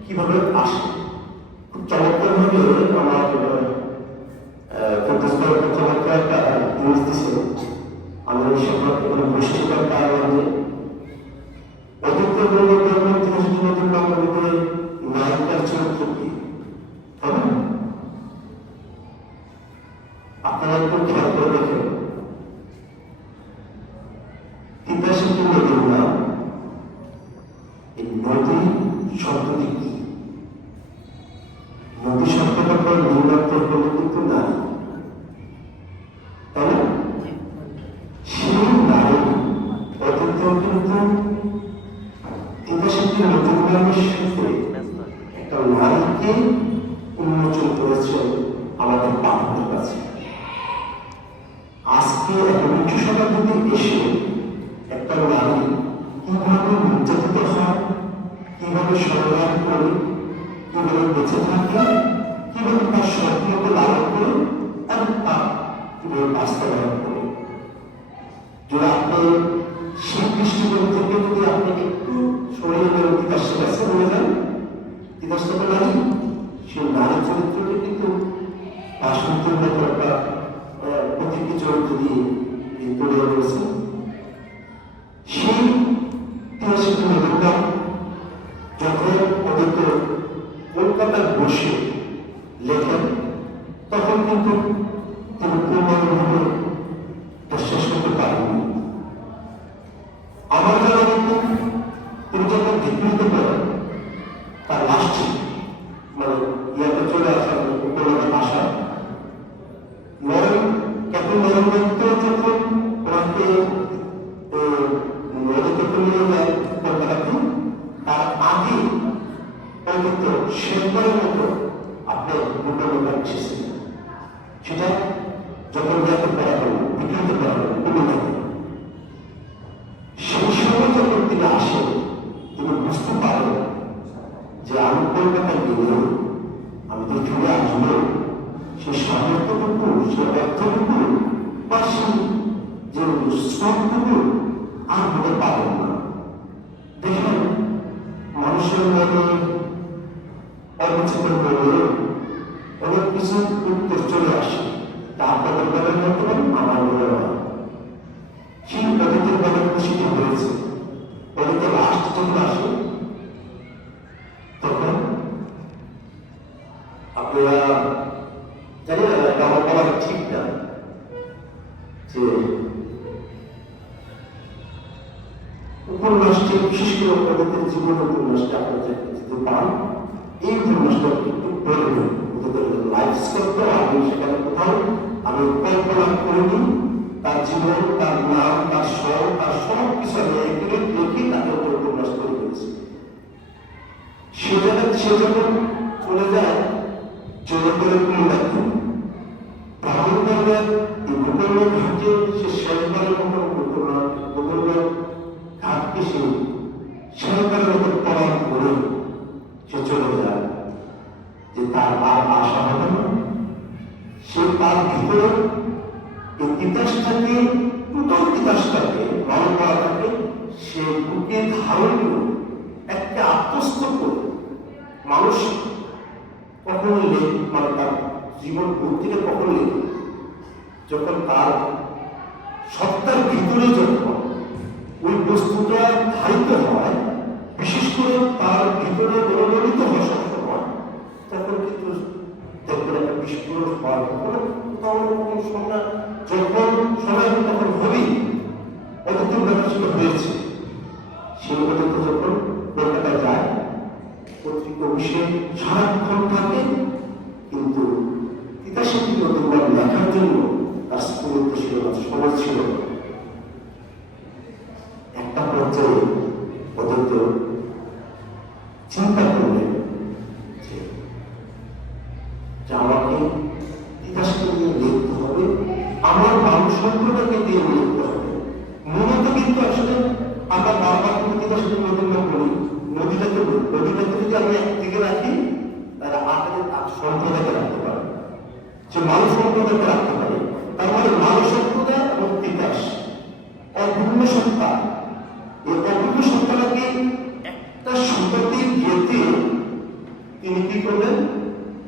কিভাবে আসে। খুব চমৎকার ভাবে আমার চমৎকার একটা নিউজ দিছে। আমি সেখানে বৈশিষ্ট্যের কারণে অতীতের নতুন বাংলাদেশে নায়িকার চরিত্র কি হবে আপনারা একটু খেয়াল করে দেখেন। ইতিহাসের কি নদীর নাম, এই নদী শব্দটি কি? নদী শব্দটা পর নির্বাচন করলে কিন্তু নাই, তাই না? সেই নারী অতীত কিন্তু ইতিহাসের নতুন নামের সাথে একটা নারীকে উন্মোচন করেছে আমাদের পাঠকের কাছে। আজকে একবিংশ শতাব্দীতে এসে একটা নারী কিভাবে নির্যাতিত হয়, কিভাবে সংগ্রাম করে, কিভাবে বেঁচে থাকে, কিভাবে তার স্বপ্নকে লালন করে এবং তা কিভাবে বাস্তবায়ন করে। যদি আপনি সেই দৃষ্টিকোণ থেকে যদি আপনি একটু সরিয়ে গেলে ইতিহাসের কাছে বলে যান, ইতিহাসটা তো নারী, সেই নারী চরিত্রটি কিন্তু বাসন্তের মতো একটা প্রতীকী চরিত্র দিয়ে তুলে ধরেছে। সেই ইতিহাসের নদীটা যখন অতীত কলকাতায় বসে লেখেন, তখন কিন্তু তিনি পূর্ণভাবে বিশ্বাস করতে পারেননি। আমার জানা মতো তিনি যখন বিকৃত করেন তার লাস্ট মানে ইয়াতে চলে আসার উপলব্ধ আশা নরেন্দ্র তখন নরেন্দ্র যখন ওনাকে নদীতে নিয়ে যায় কলকাতাতে, তার আগে অন্তত শেরবারের মতো আপনার দুটো লোক এসেছিলেন। সেটা যখন ইয়াতে করা হলো, বিক্রিত করা হলো কলকাতাতে, সেই সময় যখন তিনি আসেন, তিনি বুঝতে পারেন যে আমি কলকাতায় গেলেও আমি তো ফিরে আসবো, সে সামর্থ্যটুকু, সে অর্থটুকু বা সেই যে শ্রমটুকু আর হতে পারেন না। দেখেন, মানুষের মনে অবচেতন মনে অনেক কিছু উত্তর চলে আসে, তা আপনাদের বেলায় হতে পারে, আমার মনে হয় সেই অতীতের বেলায় খুশিটি হয়েছে। অতীতের লাস্ট যখন আসে তখন আপনারা জানি না, আমার বলা ঠিক না, যে উপন্যাসটি বিশেষ করে অতীতের জীবন উপন্যাসটা আপনারা যদি পান, এই উপন্যাসটা একটু পড়বেন, ওদের লাইফ স্কোরটা আমি সেখানে কোথাও আমি কল্পনা করিনি। তার জীবন, তার নাম, তার স্বর, তার সব কিছু আমি এগুলো লিখে তাকে উপর উপন্যাস করে ফেলেছি। সে যখন চলে যায়, চলে করে কুমিল্লাতে ব্রাহ্মণবাড়িয়ার এই গোকর্ণ ঘাটে সে শেষবারের মতো গোকর্ণ ঘাটকে সে শেষবারের মতো প্রমাণ করে সে চলে যায় যে তার আর আশা হবে না। সে তার ভিতরে এই তিতাসটাকে, টোটাল তিতাসটাকে লালন করা থাকে, সে বুকে ধারণ করে একটা আত্মস্থ করে মানুষ কখন মানে তার জীবন বুদ্ধিকে কখন লেখে, যখন তার সত্তার ভিতরে যখন ওই বস্তুটা ধারিত হয়, বিশেষ করে তার ভিতরে অনুমোদিত হয় সবসময়, তখন কিন্তু দেখবেন একটা বিস্ফোরণ হয়। কোথাও কোনো সময় যখন সময় তখন হবেই, অতীতের ব্যাপার সেটা হয়েছে। সেই অতীত যখন কলকাতায় যায়, পত্রিকা অফিসে সারাক্ষণ থাকে, কিন্তু তিতাসের নতুনবার লেখার জন্য তার স্ফূর্ত ছিল না, সমাজ ছিল না। একটা পর্যায়ে অতীত চিন্তা করলেন যে আমাকে তিতাসকে নিয়ে লিখতে হবে, আমার মানুষ সম্প্রদায়কে দিয়ে লিখতে হবে। মূলত কিন্তু আসলে আমরা বারবার কিন্তু তিতাসকে নতুন বলি, নদীটাকে যদি আমি একদিকে রাখি, তাহলে আপনাদের সম্প্রদায়কে রাখতে পারে, সে মানুষ সম্প্রদায়কে রাখতে পারে। তার মানে মানুষ সম্প্রদায় এবং তিতাস অভিন্ন সত্তা, এই অভিন্ন সত্তাটাকে একটা সম্পত্তি গেতে তিনি কি করলেন,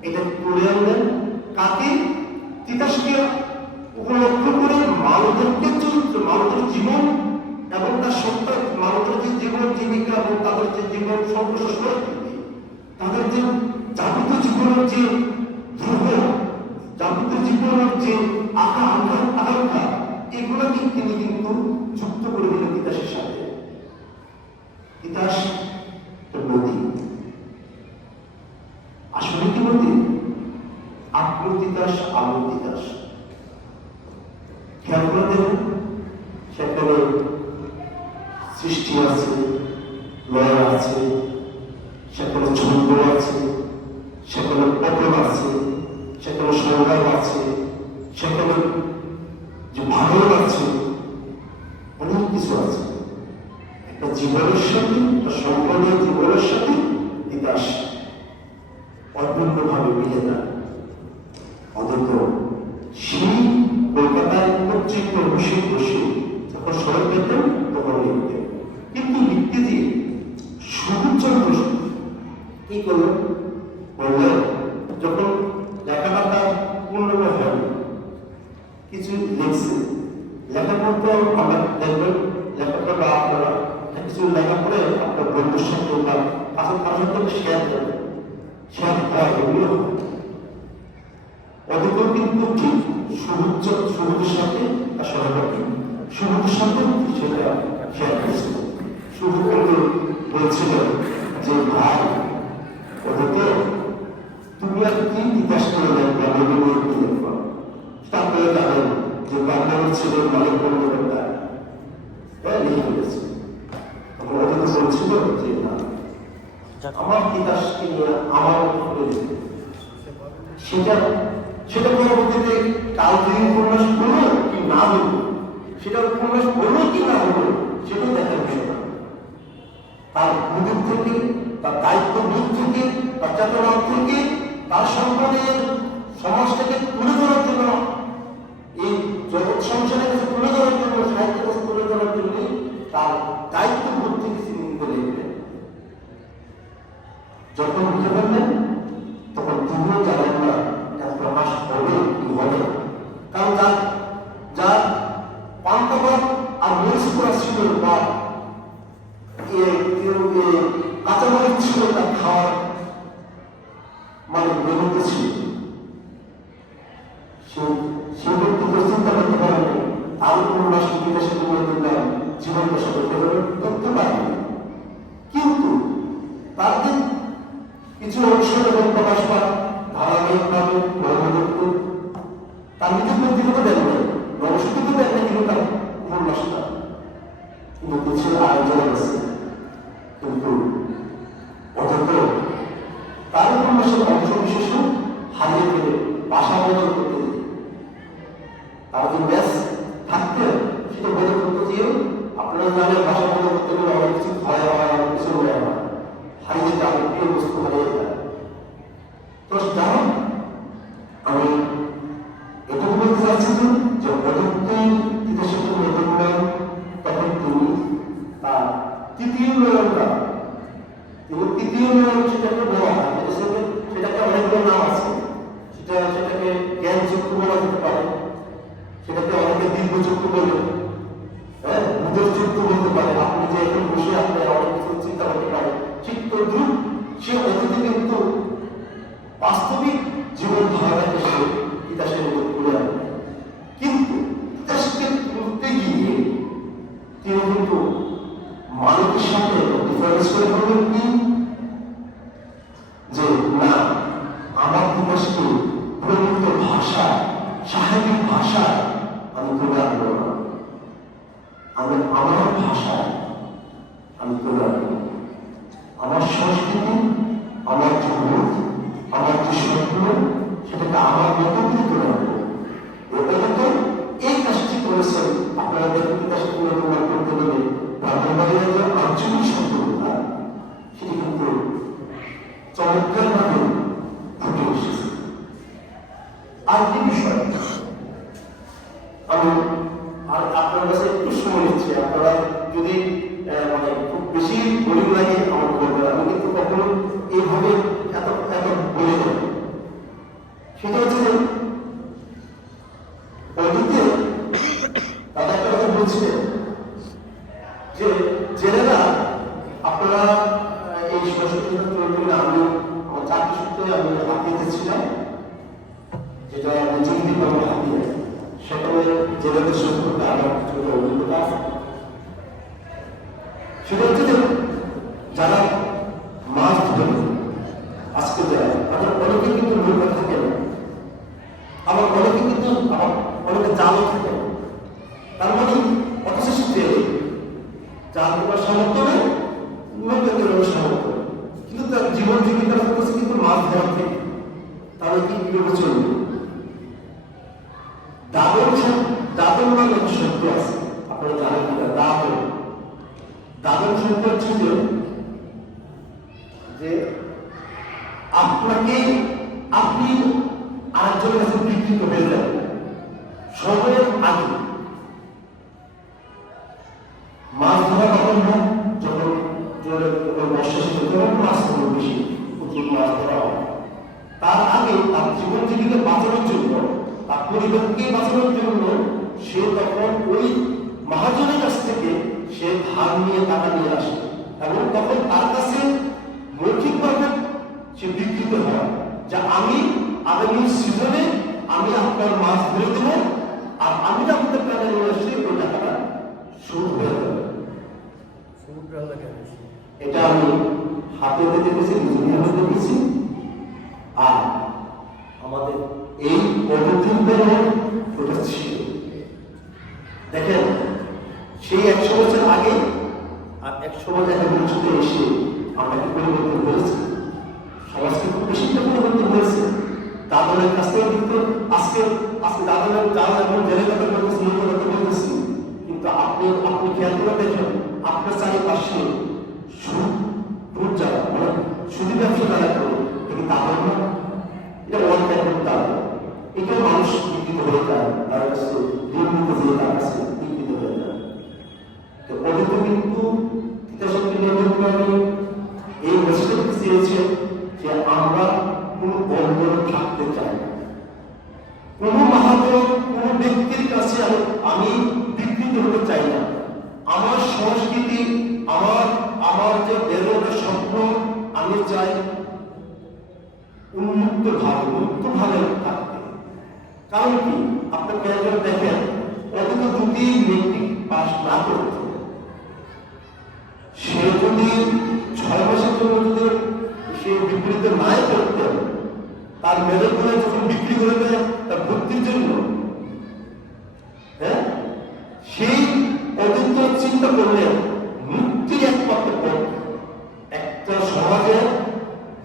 এটা তুলে আনলেন। কাকে? তিতাসকে উপলক্ষ করে মানবদের চরিত্র, মানবদের জীবন এবং তার সত্তা, মানবদের যে জীবন জীবিকা এবং তাদের যে জীবন সম্প্রসারণ, তাদের যে জাগৃত জীবনের যে ধ্রুব, জাগৃত জীবনের যে আকাঙ্ক্ষা, এগুলোকে তিনি কিন্তু যুক্ত করে দিলেন তিতাসের সাথে। তিতাস নদী, আসলে কি নদী? আপনার তিতাস, আমার তিতাস। খেয়াল করে দেখুন, সেখানে সৃষ্টি আছে, লয় আছে, সেখানে ছন্দ আছে, সেখানে পতন আছে, সেখানে সংগ্রাম আছে, সেখানে যে ভাবন আছে, অনেক কিছু আছে। একটা জীবনের সাথে, একটা সম্পূর্ণ জীবনের সাথে তিতাস অদ্ভুতভাবে মিলে যায়। অন্তত সেই কলকাতায় পত্রিকা বসে বসে যখন সময় পেতেন তখন লিখতেন, কিন্তু লিখতে দিয়ে সুদূরচন্দ্র কি করলেন, বললেন যখন লেখাটা তার পূর্ণময় হয়, কিছু লিখছে, লেখার মধ্যে আমরা দেখবেন লেখাটা বা আপনারা কিছু লেখা পড়ে আপনার বন্ধুর সাথে বা কাছের কারোর সাথে শেয়ার করবেন, শেয়ার হয়, এগুলো হয়। অধিক কিন্তু ঠিক সবুজের সাথে তার সহপাঠী সবুজের সাথে সেটা শেয়ার করেছিল। শুধু কিন্তু বলছিল যে ভাই, অধিক তুমি আর কি তিতাস করে দেখবা, নদী নিয়ে কি দেখবা, তা আপনারা জানেন যে বাংলাদেশ ছিল মালিক বন্দ্যোপাধ্যায় লিখে ফেলেছে। তখন ওদের বলছিল যে না, আমার তিতাসকে নিয়ে আমার মতো করে দিতে। সেটা সেটা পরবর্তীতে কালজয়ী উপন্যাস হলো কি না হলো, সেটা উপন্যাস হলো কি না হলো, সেটাও দেখার বিষয় না। তার বুদ্ধি থেকে, তার দায়িত্ববোধ থেকে, তার চেতনা থেকে, তার সম্পদের সমাজটাকে তুলে ধরার জন্য, এই জগৎ সংসারের কাছে তুলে ধরার জন্য, সাহিত্যের কাছে তুলে ধরার জন্য তার দায়িত্ববোধ থেকে তিনি লিখবেন। যখন লিখে ফেলবেন তখন তিনিও জানেন না এটা প্রকাশ হবে কি হবে, কারণ যার পান্তাভাত আর মরিচ পোড়া ছিল বা কাঁচামরিচ ছিল তার খাওয়ার মানে ব্যবস্থা ছিল, সে ব্যক্তি তো চিন্তা করতে পারেনি তার উপন্যাস ইতিহাসে জীবনটা সাথে করতে পারেনি। কিন্তু তার যে কিছু অংশ এবং প্রকাশ পায় ধারাবাহিকভাবে ধর্মদত্ত তার নিজের ব্যক্তিগত দেন না, নবশক্তিতে দেন না, কিন্তু তার উপন্যাসটা কিন্তু কিছু আয়োজন আছে। কিন্তু অথচ তার উপন্যাসের অংশ বিশেষ হারিয়ে ফেলে বাসা বদল করতে দিই, তার যে ব্যাস থাকতে সেটা বদল করতে দিয়েও আপনারা জানেন বাসা বদল করতে গেলে অনেক কিছু ভয় হয়, অনেক কিছু হয়, হারিয়ে যাবে, প্রিয় বস্তু হারিয়ে যায়। তো জানো আমি এটুকু বলতে চাচ্ছি যে প্রযুক্তির ইতিহাসে নতুন তখন তুমি তার তৃতীয় মেয়রটা, এবং তৃতীয় মেয়র সেটাকে বলা হয়, সেটাকে অনেকগুলো নাম আছে, সেটাকে জ্ঞান চক্ষু বলা যেতে পারে, সেটাকে অনেকে দীর্ঘ চক্ষু বলে, হ্যাঁ বুধের চক্ষু বলতে পারে। আপনি যে এখন বসে আপনি অনেক কিছু চিন্তা করতে পারেন, ঠিক তদ্রুপ সে অতিথি কিন্তু বাস্তবিক জীবন ধারাটাকে সে ইতিহাসের মধ্যে তুলে আনে। কিন্তু ইতিহাসকে তুলতে গিয়ে তিনি কিন্তু মানুষের সাথে ডিফারেন্স করে বলবেন কি যে না, আমার ইতিহাসকে প্রকৃত ভাষা, সাহিত্যিক ভাষা আমি তুলে আনবো না, আমি আমার ভাষায় আমি তুলে আনবো। আমার সংস্কৃতি, আমার যে বোধ, আমার যে স্বপ্ন, সেটাকে আমার মতো করে তুলে আনবো। এটা তো এই কাজটি করেছেন আপনারা দেখুন ইতিহাস পুনর্নির্মাণ করতে গেলে ব্রাহ্মণবাড়ির যে আঞ্চলিক সম্পর্কতা সেটি কিন্তু চমৎকার ভাবে ফুটে এসেছে। আর কি বিষয় আমি আর আপনার কাছে একটু সময় নিচ্ছি, আপনারা যদি মানে খুব বেশি বলিব লাগে আমার বলবেন, আমি কিন্তু কখনো এইভাবে এত এত বলে দেব। সেটা হচ্ছে যে অতীতে দাদা একটা কথা বলছিলেন যে জেলেরা আপনারা এই সংস্কৃতি চলবে, আমি আমার চাকরি সূত্রে আমি হাতিয়ে ছিলাম, যেটা চিন্তি পাবো হাতিয়ে, সেখানে জেলেদের সম্পর্কে আমার কিছু অভিজ্ঞতা আছে। সেটা হচ্ছে যে যারা মাছ ধরে আজকে যায় তাদের অনেকে কিন্তু নৌকা থাকে না, আবার অনেকে কিন্তু অনেকে জালও থাকে না। তার মানে অথচ সে জাল তোমার সামর্থ্য নেই, নৌকা কেনার সামর্থ্য, কিন্তু তার জীবন জীবিকার হচ্ছে কিন্তু মাছ ধরা থেকে, তাহলে কি কিভাবে চলবে? দাদন নামে একটা শব্দ আছে, আপনারা জানেন কিনা? দাদন শব্দ হচ্ছে যে আপনি আরেকজনের কাছে বিকৃত হয়ে যাবেন সময়ের আগে। মাছ ধরা কখন হয়? যখন বর্ষা শেষ হতে হবে, মাছ ধরা বেশি, প্রচুর মাছ ধরা হয়। তার আগে তার জীবন জীবিকা বাঁচানোর জন্য, তার পরিবারকে বাঁচানোর জন্য সে তখন ওই মহাজনের কাছ থেকে সে ধার নিয়ে টাকা নিয়ে আসে, এবং তখন তার কাছে মৌখিকভাবে সে বিকৃত হয় যে আমি আগামী সিজনে আমি আপনার মাছ ধরে দেবো, আর আমি আপনাদের টাকা নিয়ে আসছি, ওই টাকাটা সুদ হয়ে যাবে। এটা আমি হাতে দেখেছি, দুনিয়া হতে দেখেছি। আর আমাদের এই পদ্ধতির ওটা ছিল দেখেন, সেই 100 বছর আগে আর 100 বছর ভবিষ্যতে এসে আমরা কি পরিবর্তন হয়েছে? সমাজকে খুব বেশি পরিবর্তন হয়েছে। দাদনের কাছ থেকে কিন্তু আজকে দাদনের যারা এখন জেলের কথা বলতেছি, মূল কথা বলতেছি, কিন্তু আপনি খেয়াল করে দেখেন আপনার চারিপাশে সুদ যারা মানে সুদী ব্যবসা যারা করে এটা দাদন না, এটা অনলাইন করতে দাদন, এটাও মানুষ বিকৃত হয়ে যায়, তার কাছে ঋণ নিতে যেয়ে তার কাছে বিকৃত হয়ে যায়। তো ওদের তো কিন্তু তিতাসের নিয়ন্ত্রণ এই মেসেজ চেয়েছে যে আমরা কোনো বন্ধন থাকতে চাই না, কোনো মাহাজন কোনো ব্যক্তির কাছে আমি বিকৃত হতে চাই না। আমার সংস্কৃতি, আমার যে বেরোনোর স্বপ্ন, আমি চাই উন্মুক্ত ভাবে থাকতে। কারণ কি, আপনি কেন দেখেন অন্তত যদি মেট্রিক পাস না করতে, সে যদি 6 মাসের জন্য যদি সে বিপরীতে নাই করতেন, তার মেধা করে যখন বিক্রি করে দেয় তার ভর্তির জন্য, হ্যাঁ, সেই অতীত চিন্তা করলেন মুক্তির একমাত্র পথ, একটা সমাজে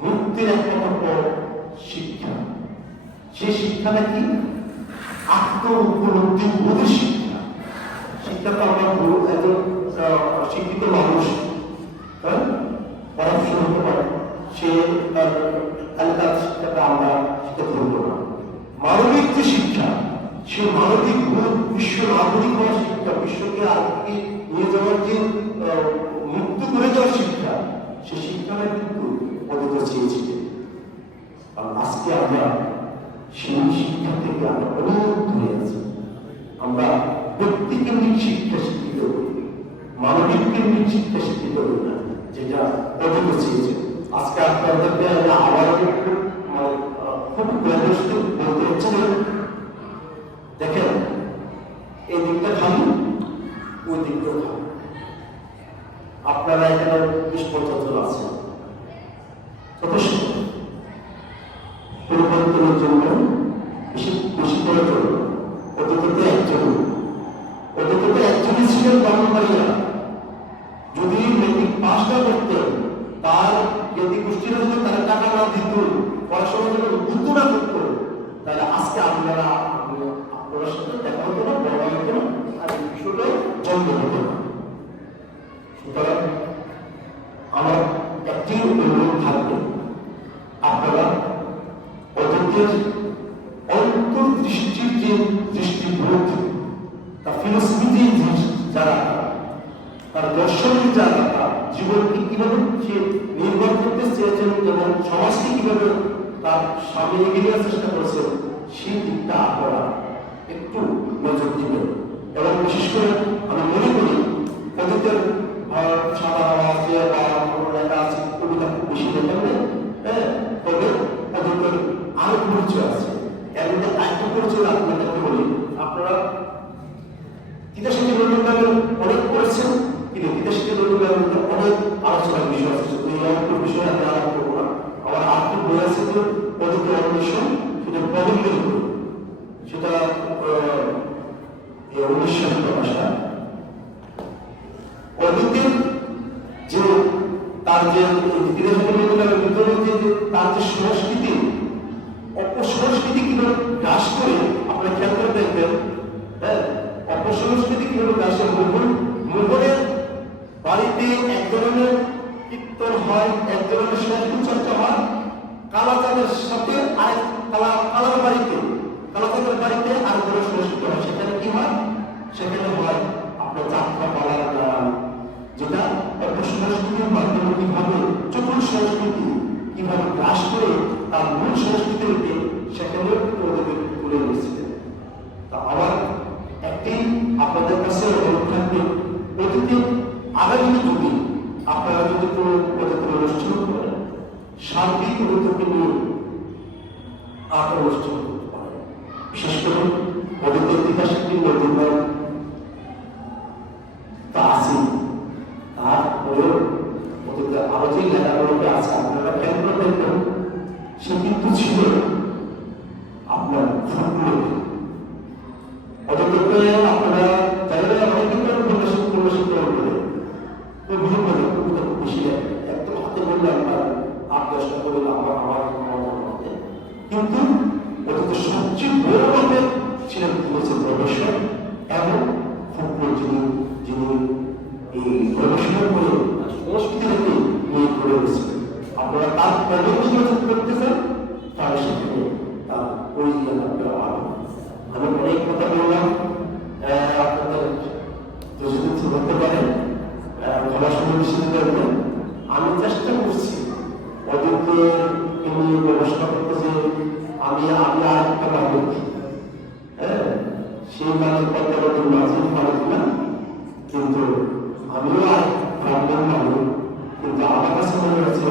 মুক্তির একমাত্র পথ শিক্ষা। সেই শিক্ষাটা কি? আত্ম উপলব্ধি বোধের শিক্ষা। শিক্ষা তো আমরা একজন শিক্ষিত মানুষ পড়াশোনা হতে পারে, সে তার শিক্ষাটা আমরা শিক্ষা ধরবো না। মানবিক যে শিক্ষা, সে মানবিক বিশ্ব নাগরিক হওয়ার শিক্ষা, বিশ্বকে আগে নিয়ে যাওয়ার যে মুক্ত করে যাওয়ার শিক্ষা, সে শিক্ষাটা কিন্তু অতীত চেয়েছিলেন। কারণ আজকে আমরা সেই শিক্ষা থেকে আমরা অনেক দূরে আছি। আমরা ব্যক্তিকেন্দ্রিক শিক্ষা শিক্ষিত হই, মানবিক কেন্দ্রিক শিক্ষা শিক্ষিত হই না, যেটা অতীত চেয়েছে। আজকে আপনাদেরকে আবার খুব বলতে হচ্ছে যে দেখেন, এই দিকটা খালি, ওই দিকটাও খালি। আপনারা এখানে 20-50 জন আছেন, যথেষ্ট পরিবর্তনের জন্য, বেশি করার জন্য। অতীতে একজনই ছিলেন ব্রাহ্মণবাড়িয়া। যদি মেট্রিক পাস না করতেন, তার জ্ঞাতি গোষ্ঠীরা যদি তারা টাকা না দিত, পড়াশোনা যদি উদ্বুদ্ধ না করতো, তাহলে আজকে আপনারা আপনার সাথে দেখা হতো না, বড় হতো না, আর এই বিষয়টা জন্ম হতো না। সুতরাং আমার একটি অনুরোধ থাকবে, আপনারা অতীতের অন্তর্দৃষ্টির যে দৃষ্টিবোধ, তার ফিলোসফি যারা, তার দর্শনের যারা, জীবনকে কিভাবে সে নির্ভর করতে চেয়েছেন এবং সমাজকে কিভাবে তার সামনে এগিয়ে নেওয়ার চেষ্টা করেছেন, সেই দিকটা আপনারা একটু নজর দিবেন। এবং বিশেষ করে আমি মনে করি অতীতের সাদা আছে বা লেখা আছে, কবিতা খুব বেশি লেখা নেই, হ্যাঁ, তবে অতীতের আরো পরিচয় আছে। এর মধ্যে আরেকটা পরিচয় আপনাদেরকে বলি, আপনারা তিতাসের রবীন্দ্রনাথ অনেক পড়েছেন, কিন্তু তিতাসের রবীন্দ্রনাথ অনেক আলোচনার বিষয় আছে। এই অল্প বিষয়ে আমি আলাপ করবো না। আমার আর্থিক বই আছে যে অতীতের অন্বেষণ, সেটা প্রবন্ধের বই, সেটা 1900 প্রকাশটা। অতীতের যে তার যে তিতাসের রবীন্দ্রনাথের ভিতরে যে তার যে সংস্কৃতি, অপসংস্কৃতি কিভাবে গ্রাস করে, আপনারা খেয়াল করে দেখবেন, হ্যাঁ, অপসংস্কৃতি কিভাবে গ্রাস করে। মুঘলের বাড়িতে এক ধরনের কীর্তন হয়, এক ধরনের সংস্কৃত চর্চা হয়, কালাচাঁদের সাথে আরেক কালার বাড়িতে আর ধরনের সংস্কৃতি হয়। সেখানে কি হয়? সেখানে হয় আপনার যাত্রা পালার গান, যেটা অপসংস্কৃতির মাধ্যমে কিভাবে চতুর সংস্কৃতি কিভাবে গ্রাস করে তার মূল সংস্কৃতিকে সেখানেও তুলে নিয়েছিলেন। তা আমার একটি আপনাদের কাছে অনুরোধ থাকবে, অতীতে আগামী যুগে আপনারা যদি কোনো অতীতের অনুষ্ঠান করেন, সার্বিক অতীতকে নিয়ে আপনার অনুষ্ঠান করতে পারেন। বিশেষ করে অতীতের ইতিহাসের নদীর তা আছে, তারপরেও অতীতে আরো যে লেখাগুলোকে আছে আপনারা খেয়াল করে দেখবেন, সে কিন্তু ছিল আপনার ফুটবল। অতীতে আপনারা করলে একবার 8-10টা করে আমার মধ্যে, কিন্তু অতীতে সবচেয়ে বড় মাপের ছিলেন তিনি হচ্ছেন প্রফেসর এবং ফুটবল যিনি এই গবেষণা করে সংস্কৃতিকে নিয়ে করে গেছিলেন। আপনারা তার প্রেজেন্টেশন করতেছেন, তাহলে সেখানে তার পরিচয় থাকতে পারবেন। আমি অনেক কথা বললাম, আপনাদের যদি ধরতে পারেন গবেষণা বিশ্ববিদ্যালয়ে আমি চেষ্টা করছি ওদেরকে নিয়ে গবেষণা করতে, যে আমি আরেকটা মালিক, হ্যাঁ সেই মালিক পদ্মাবতীর মাঝের মালিক না, কিন্তু আমিও আর ব্রাহ্মণ মালিক, কিন্তু আমার কাছে মনে হচ্ছে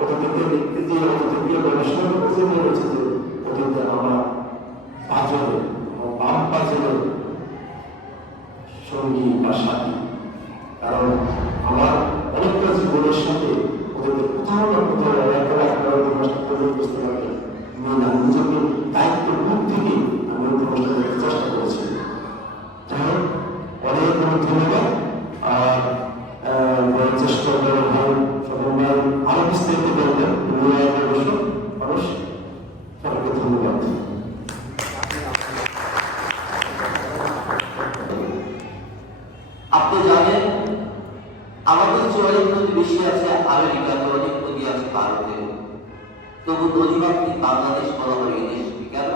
ওদেরকে দেখতে যে ওদেরকে গবেষণা করতে মনে হচ্ছে যে ওদেরকে আমার পাঁচজনের বাম পাঁচজনের সঙ্গী বা সাথী, কারণ আমার অনেকটা জীবনের সাথে ওদেরকে কোথাও না কোথাও বুঝতে পারবে না, নিজেকে দায়িত্ব মুখ থেকে আমি উপস্থিত করার চেষ্টা করেছি। যাই হোক, অনেক অনেক ধন্যবাদ। আর চেষ্টা করে ভাই সকল ভাই আরো বিস্তারিত করবেন মানুষ, সবাইকে ধন্যবাদ। আপনি জানেন আমাদের যে অনেক নদী বেশি আছে আমেরিকাতে, অনেক নদী আছে ভারতে, তবু নদীমাতৃক বাংলাদেশ বলা হয় এই দেশকে। কেন?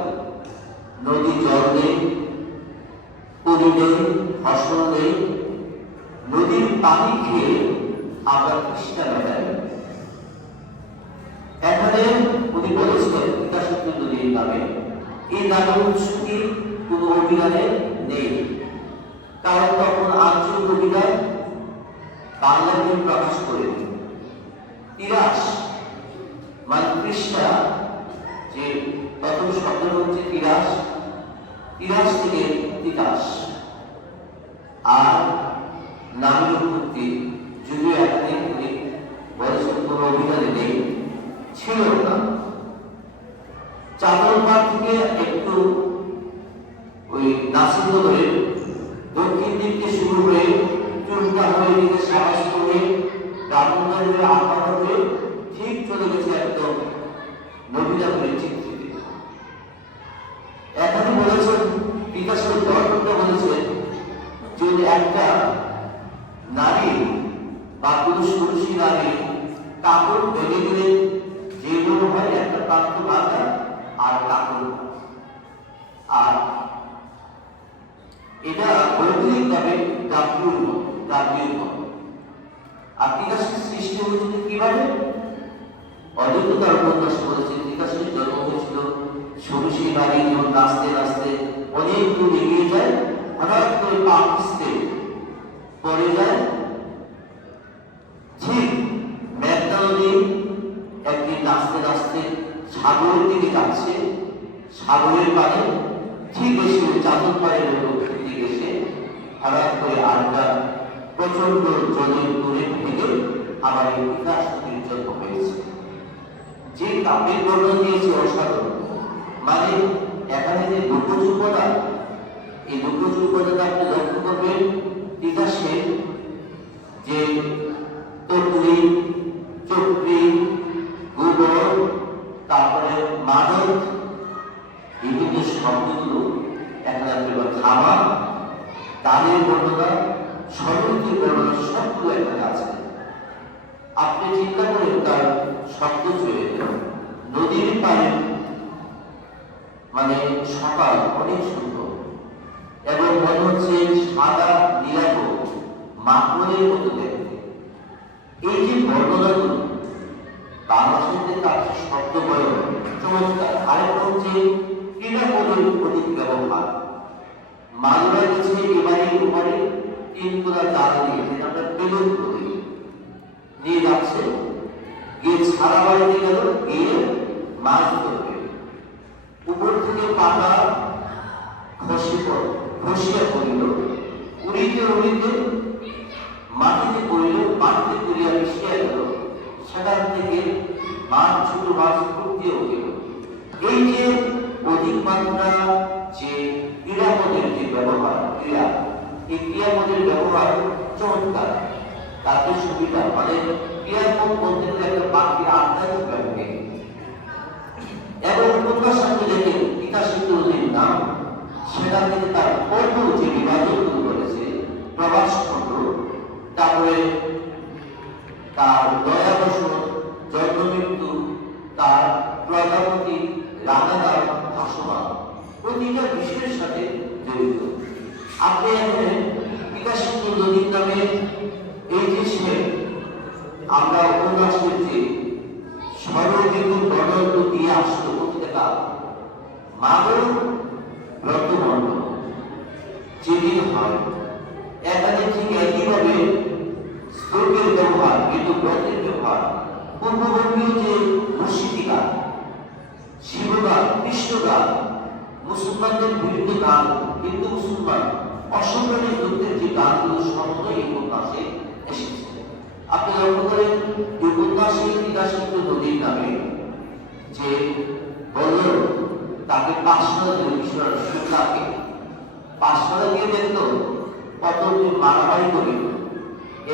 নদী জল নেই, নদী নেই, ফসল নেই, নদীর পানি খেয়ে আমরা তৃষ্ণা মেটাই। এখানে উনি বলেছিলেন পিতাশক্তি নদীর নামে, এই নামের উৎস কি কোন অভিধানে নেই, কারণ তখন আঞ্চলিক অভিধান বাংলা বই প্রকাশ করে তিরাস মানে পৃষ্ঠা, যে প্রথম শব্দ হচ্ছে তিরাস, তিরাস থেকে তিতাস, আর নামের উৎপত্তি যদিও এখানে উনি বলেছেন কোন অভিধানে নেই, ছিল না। চাঁদরপাড় থেকে একটু ওই নাসিরনগরে দক্ষিণ দিকে শুরু হয়ে চুলকা হয়ে দিকে সাহস করে ব্রাহ্মণবাড়ির আহ্বান হয়ে ঠিক চলে গেছে একদম নবীনগরের চিত্রিতে। এখানে বলেছেন পিতাসের দর্পণটা বলেছেন, যদি একটা নারী বা কোনো সুরুষী নারী কাপড় বেঁধে গেলে যেগুলো হয় একটা প্রান্ত বাঁধা আর কাপড়, আর এটা বৈজ্ঞানিকভাবে গাভীর আর তিতাসের সৃষ্টি হয়েছিল কিভাবে? অদ্বৈত তার উপন্যাস বলেছেন তিতাসের জন্ম হয়েছিল সুরুষী নারী যেমন নাচতে নাচতে অনেক দূর এগিয়ে যায়, হঠাৎ করে পা পিছলে পড়ে যায়, ঠিক মেঘনা নদী একদিন নাচতে নাচতে সাগরের দিকে যাচ্ছে, সাগরের পানি ঠিক এসে চাঁদর পাড়ের দিকে এসে হঠাৎ করে আড্ডা প্রচন্ড জলের দূরে ভেঙে আবার এই বিকাশ নদীর জন্ম হয়েছে। যে কাব্যের বর্ণনা দিয়েছে অসাধারণ, মানে এখানে যে দুঃখযোগ্যতা, এই দুঃখযোগ্যতা আপনি লক্ষ্য করবেন বিকাশের যে তরুণী, চক্রী, গোবর, তারপরে মাদক, বিভিন্ন শব্দগুলো এখানে থামা, তাদের বর্ণনা, স্বরূপের বর্ণনা সবগুলো এখানে আছে। আপনি চিন্তা করেন তার শব্দ চলে নদীর পানি, মানে সকাল অনেক সুন্দর এবং মনে হচ্ছে সাদা নীলাভ মাখনের মতো দেখতে। এই যে বর্ণনাগুলো বাংলা সাহিত্যে তার শব্দ বয়ন চমৎকার। আরেকটা হচ্ছে ক্রীড়াপদের অধিক ব্যবহার, মাগুরা গেছে এবারে উপরে 3 তোলা জাল দিয়ে, যেটা আমরা বেলুন করি, নিয়ে যাচ্ছে, গিয়ে ছাড়া বাড়িতে গেল, গিয়ে মাছ ধরবে, উপর থেকে পাতা খসিয়া পড়িল, উড়িতে উড়িতে মাটিতে পড়িল, মাটিতে পড়িয়া মিশিয়া গেল, সেখান থেকে মাছ, ছোট মাছ ফুটিয়ে উঠিল। এই যে অধিক মাত্রা যে ক্রীড়াপদের যে ব্যবহার, ক্রিয়া, এই ক্রিয়াপদের ব্যবহার চমৎকার, তাতে সুবিধা, মানে ক্রিয়াপদ বলতে গেলে একটা বাক্যের আধ্যাত্মিক ব্যাপারে এবং প্রত্যাশাকে দেখে পিতা শিক্ষক নদীর নাম সেটা থেকে তার পর্ব যে বিভাজন করেছে প্রবাস খণ্ড, তারপরে তার দয়াবশ জন্ম মৃত্যু, তার প্রজাপতি, রানাদার, ভাসমান প্রতিটা বিষয়ের সাথে জড়িত। আপনি এখানে বিকাশ নদীর নামে এই যে সে আমরা উপন্যাস করছি সর্বদিক বর্ণন দিয়ে আসলো প্রত্যেকটা মানব ব্রতবর্ণ যেদিন হয় এখানে ঠিক একইভাবে শ্লোকের ব্যবহার কিন্তু ব্রতের ব্যবহার পূর্ববঙ্গীয় যে মুর্শিদি গান, শিবগান, কৃষ্ণগান, মুসলমানদের বিরুদ্ধে গান, হিন্দু মুসলমান অসংখ্য যুদ্ধের যে গানগুলো সমস্ত এই উপন্যাসে এসেছে। আপনি লক্ষ্য করেন এই উপন্যাসে বিকাশিত নদীর নামে যে বলল তাকে পাঁচশোটা দিল ঈশ্বর সুতাকে পাঁচশোটা দিয়ে দেখলো কতদিন মারামারি করিল,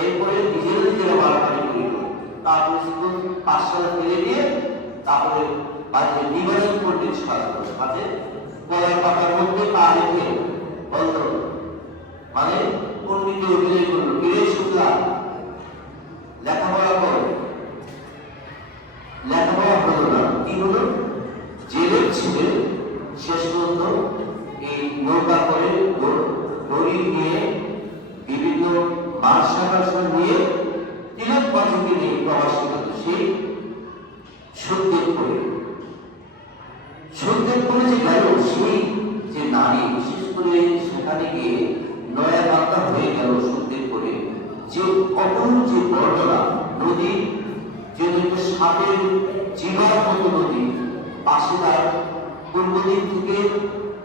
এরপরে নিজেরা মারামারি করিল, তারপরে শুধু পাঁচশোটা ফেলে দিয়ে তারপরে বাজে নিবারণ করতে সাথে গলার পাতার মধ্যে পা রেখে বলল মানে পণ্ডিত অভিনয় করলো ফিরে শুনলা লেখাপড়া কর, লেখাপড়া হলো না, কি হলো জেলের ছিলেন শেষ পর্যন্ত এই নৌকা করে দড়ি নিয়ে বিভিন্ন মার্শাল নিয়ে তিলক বাজুকে নিয়ে প্রবাসী হতো সেই সুখদেবপুরে যে গেল সেই যে নারী বিশেষ করে সেখানে গিয়ে নয়া বার্তা হয়ে গেল সুখদেবপুরে যে অপূর্ব যে বর্ণনা নদী যে সাপের জীবার মতো নদী পাশে তার পূর্ব দিক থেকে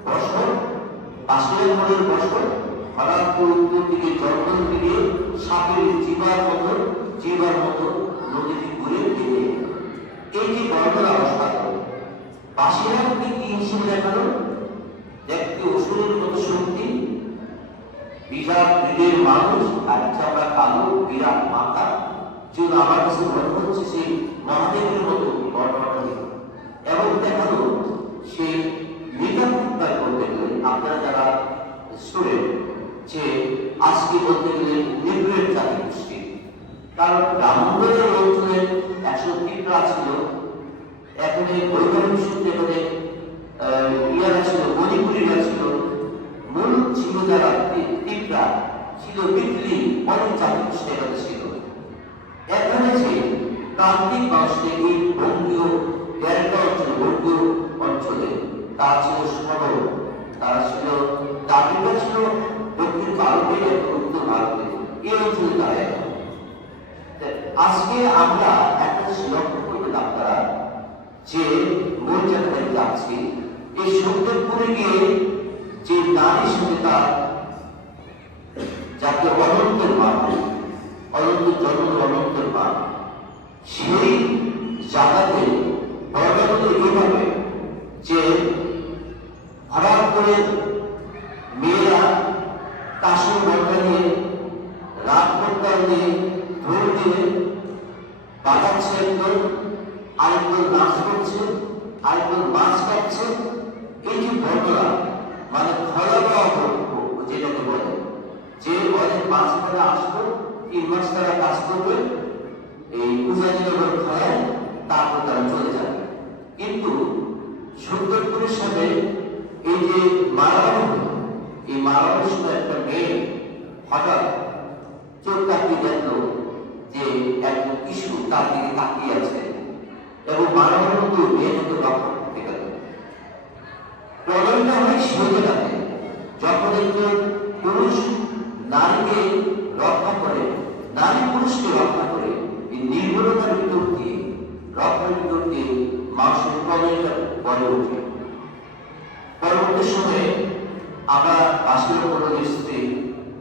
বসর পাশের মোড়ের বসর হঠাৎ উত্তর দিকে জঙ্গল থেকে সাপের জীবার মতো নদীটি ঘুরে ফিরে এই যে বর্ণনা অসাধারণ। পাশের কি হিসেবে দেখালো দেখতে অসুরের মতো শক্তি, বিরাট হৃদয়ের মানুষ আর চাপড়া কালো বিরাট মাথা, যেগুলো আমার কাছে মনে হচ্ছে সেই মহাদেবের মতো বর্ণনা এবং দেখানো সেই মেধাভিপ্রায় বলতে গেলে আপনারা যারা স্টুডেন্ট যে আজকে বলতে গেলে নিগ্রেট জাতি গোষ্ঠী, কারণ ব্রাহ্মণের অঞ্চলে 103টা ছিল, এখন এই বৈজ্ঞানিক সূত্রে এখানে ইয়ারা ছিল, মণিপুরীরা ছিল, মূল ছিল যারা তিনটা ছিল বিটলি অনেক জাতি গোষ্ঠী এখানে ছিল। এখানে যে প্রান্তিক মানুষদের এই বঙ্গীয় ডেল্টা অঞ্চল বঙ্গীয় অঞ্চলে তারা ছিল সরল, তারা ছিল দাবিটা ছিল দক্ষিণ ভারতে এবং উত্তর ভারতে এই অঞ্চলে তারা। আজকে আমরা একটা লক্ষ্য করবেন আপনারা যে মূল জায়গায় যাচ্ছি এই সুন্দরপুরে গিয়ে যে নারীর সাথে তার যাকে অনন্তের মান অনন্ত জন্ম অনন্তের মান সেই জায়গাতে বর্ণনা এইভাবে যে হঠাৎ করে মেয়েরা কাশি বর্ণা নিয়ে রাত বর্ণা নিয়ে ধর দিয়ে বাজাচ্ছে, একজন আরেকজন নাচ করছে, আরেকজন মাছ কাটছে। এই যে বর্ণনা মানে ভয়াবহ যেটাকে বলে যে অনেক মাছ তারা আসতো 3 মাস তারা কাজ করবে এই পূজাজনগর খায়, তারপর তারা চলে যাবে। কিন্তু সুন্দরপুরের সাথে এই যে এই মারামারির সময় একটা মেয়ে হঠাৎ চোখ তাকিয়ে দেখলো যে একজন কিশোর তার দিকে তাকিয়ে আছে এবং মারামারির মতো মেয়ে মতো রক্ষা করতে গেল। প্রবলেমটা হয় সেই জায়গাতে যখন একজন পুরুষ নারীকে রক্ষা করে, নারী পুরুষকে রক্ষা করে, এই নির্ভরতার ভিতর দিয়ে রক্ষার ভিতর দিয়ে মানুষের প্রবলেমটা গড়ে ওঠে। পরবর্তী সময়ে আমরা বাসের কোনো স্ত্রী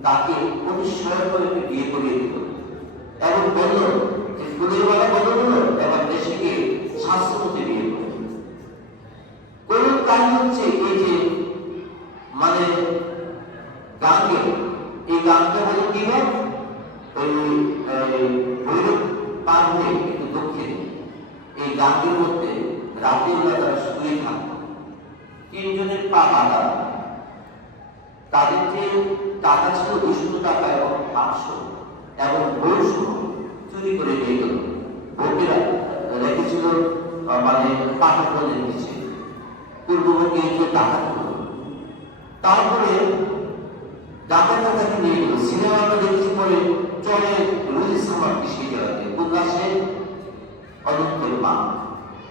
তাকে প্রতিষ্ঠা করে বিয়ে করিয়ে দিল এবং বলল যে ফুলের বেলা বদল এবার দেশে গিয়ে স্বাস্থ্যমতে বিয়ে করল। কোন কারণ হচ্ছে এই যে মানে গানকে এই গানটা বলে কি হয় ওই ভৈরব পার হয়ে একটু দক্ষিণে এই গাঙ্গের মধ্যে রাতের বেলা তারা শুয়ে থাকতো। তিনজনের পা বাঁধা, তাদের যে টাকা ছিল 200 টাকা এবং 500 এবং ভোর সময় চুরি করে নিয়ে গেল। ভোগেরা রেখেছিল মানে পাঠাতনের নিচে, পূর্ববঙ্গে যে টাকা তুলল। তারপরে ডাকাতরা তাকে নিয়ে গেল। সিনেমা আমরা দেখেছি পরে চলে রুজি সামারকে সেই জায়গাতে উল্লাসে অনন্তের মা।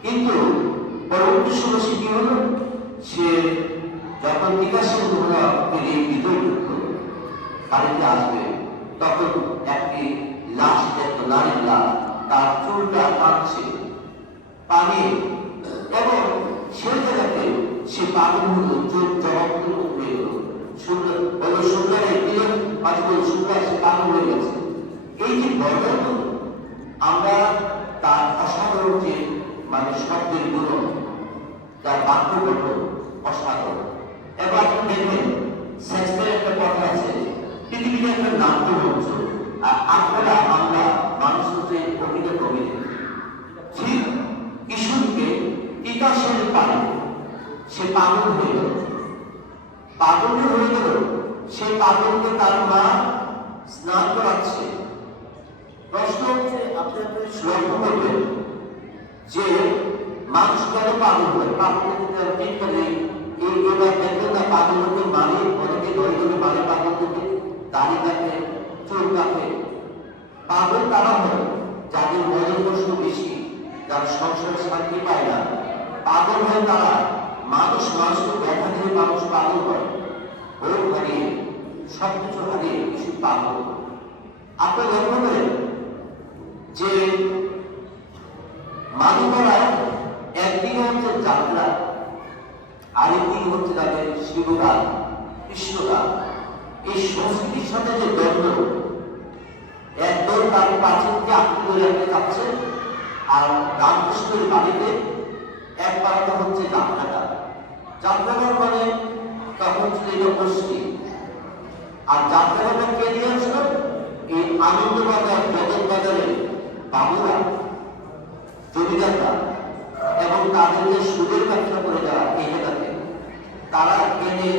কিন্তু পরবর্তী সময় সে কি হলো, সে যখন বিকাশের ঘোড়া পেরিয়ে ভিতরে ঢুকলো, বাড়িতে আসবে, তখন একটি লাশ দেখলো, নারীর লাশ, তার চুলটা কাঁদছে পানি, এবং সেই জায়গাতে সে পাগল হলো, চোখ জবাব হয়ে গেল। সুন্দর বলো সুন্দরে দিলেন আজ বল সুন্দর, সে পাগল হয়ে গেছে। এই যে বর্ণন আমরা তার অসাধারণ যে মানে শব্দের গুণ, তার বাক্য গঠন অসাধারণ। এবার আপনি দেখবেন শেক্সপিয়ারের একটা কথা আছে, পৃথিবীতে একটা নাট্যমঞ্চ, আর আপনারা আমরা মানুষ হচ্ছে অভিনয় কবিতা। ঠিক কিশোরকে তিতাসের পানি, সে পাগল হয়ে গেল, পাগল হয়ে গেল। সে পাগলকে তার মা স্নান করাচ্ছে। প্রশ্ন হচ্ছে, আপনি লক্ষ্য করবেন যে মানুষ কেন পাগল হয়? পাগল ঠিক করে এই এবার দেখবেন না, পাগল হতে মানে অনেকে ধরে ধরে মানে পাগল হতে দাড়ি কাটে, চুল কাটে। পাগল তারা হয় যাদের মনের কষ্ট বেশি, যারা সংসারে শান্তি পায় না। পাগল হয় তারা, মানুষকে দেখা দিয়ে মানুষ পাগল হয়, ভোগ হারিয়ে সবকিছু হারিয়ে কিছু পাগল। আপনি লক্ষ্য করেন যে মানুষরা একদিকে হচ্ছে যাত্রা, আরেকদিকে হচ্ছে তাদের শিবগান, কৃষ্ণগান। এই সংস্কৃতির সাথে যে দ্বন্দ্ব, একদল তার প্রাচীনকে আঁকড়ে ধরে রাখতে চাচ্ছে, আর রামকৃষ্ণের বাড়িতে এক পাড়াটা হচ্ছে যাত্রাগান। যাত্রাগান মানে তখন ছিল এটা গোষ্ঠী। আর যাত্রাগানটা কে নিয়ে আসলো? এই আনন্দবাজার, জগৎ বাজারে বাবুরা, জমিদাররা এবং তাদের যে সুদের ব্যবসা করে যারা এই জায়গাতে, তারা এনে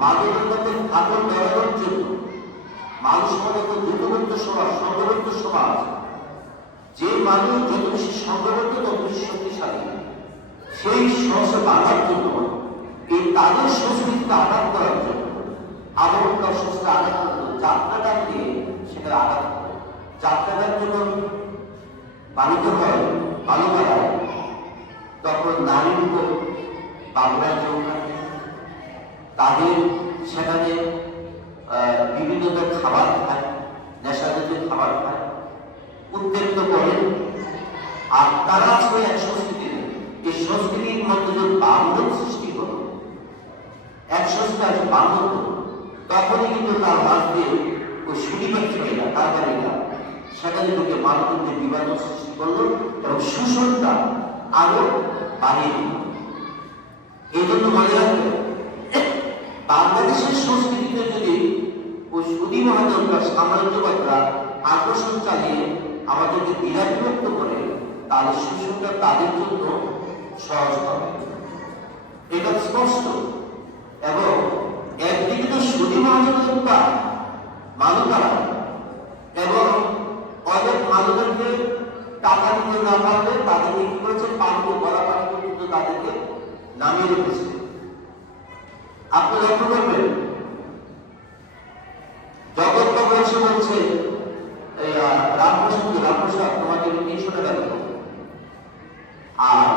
মাদকতাকে ফাটল ধরানোর জন্য মানুষ মনে দ্রুতবদ্ধ সমাজ, সংঘবদ্ধ সমাজ, যে মানুষ যত বেশি সংঘবদ্ধ তত বেশি শক্তিশালী, সেই সমাজে বাঁধার জন্য, এই তাদের সংস্কৃতিকে আঘাত করার জন্য, আবহমান সংস্থা আঘাত করত, যাত্রাগান দিয়ে সেটা আঘাত করে। যাত্রাগান যখন পালিত হয় ভালো বেড়ায়, তখন নারীর উপর বাংলার যোগ থাকে। তাদের সেখানে বিভিন্ন খাবার খায়, নেশাজাতীয় খাবার খায়, উত্তেজিত করে। আর তারা ছিল এক সংস্কৃতি, এই সংস্কৃতির মধ্যে যে বান্ধব সৃষ্টি হল, এক সংস্কৃতি আছে বান্ধব, তখনই কিন্তু তার মাঝ দিয়ে ওই সুবিধার্থীরা, কারবারিরা সেখানে ঢুকে মানুষদের বিবাদ সৃষ্টি করলো এবং শোষণটা আরো বাড়িয়ে দিল। এই জন্য মনে রাখবে, বাংলাদেশের সংস্কৃতিতে যদি ওই সুদী মহাজনরা, সাম্রাজ্যবাদরা আকর্ষণ চালিয়ে আমাদেরকে বিরাট করে, তাহলে শোষণটা তাদের জন্য সহজ হবে, এটা স্পষ্ট। এবং একদিকে তো সুদী মহাজনরা মানবতারা, এবং অনেক মানুষদেরকে টাকা দিতে না পারলে তাদেরকে কি করেছে, পানিতে গলা পানি পর্যন্ত তাদেরকে নামিয়ে রেখেছে। আপনি লক্ষ্য করবেন, জগৎ বলছে রামপ্রসাদ তোমাকে 300 টাকা দেবো, আর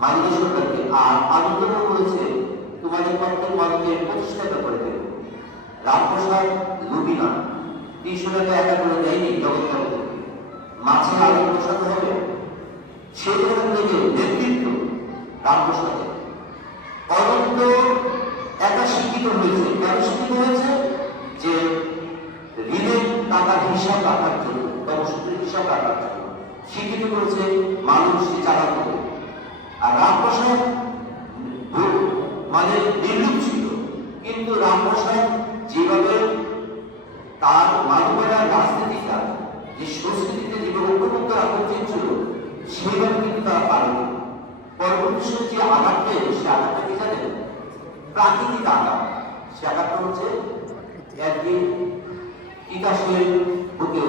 মালিনী সরকারকে, আর আনন্দপুর বলেছে তোমাদের প্রত্যেক মানুষকে 25 টাকা করে দেবে। রামপ্রসাদ লুবিনা 300 টাকা একা করে দেয়নি জগৎ, মাঝে আরো প্রসাদ হবে। সেখান থেকে নেতৃত্ব রামপ্রসাদের। অনন্ত একা শিক্ষিত হয়েছে, কেন শিক্ষিত হয়েছে? যে ঋণের টাকার হিসাব রাখার জন্য, তপসূত্রের হিসাব রাখার জন্য শিক্ষিত করেছে মানুষকে চালা করে। আর রামপ্রসাদ মানে নির্লুপ ছিল, কিন্তু রামপ্রসাদ যেভাবে তার মানবের রাজনীতিটা, যে সংস্কৃতিতে যেভাবে মানুষের যে আঘাতটা এলো সে আঘাতটা কি জানেন? প্রাকৃতিক আঘাত। সে আঘাতটা হচ্ছে একদিন তিতাসের বুকে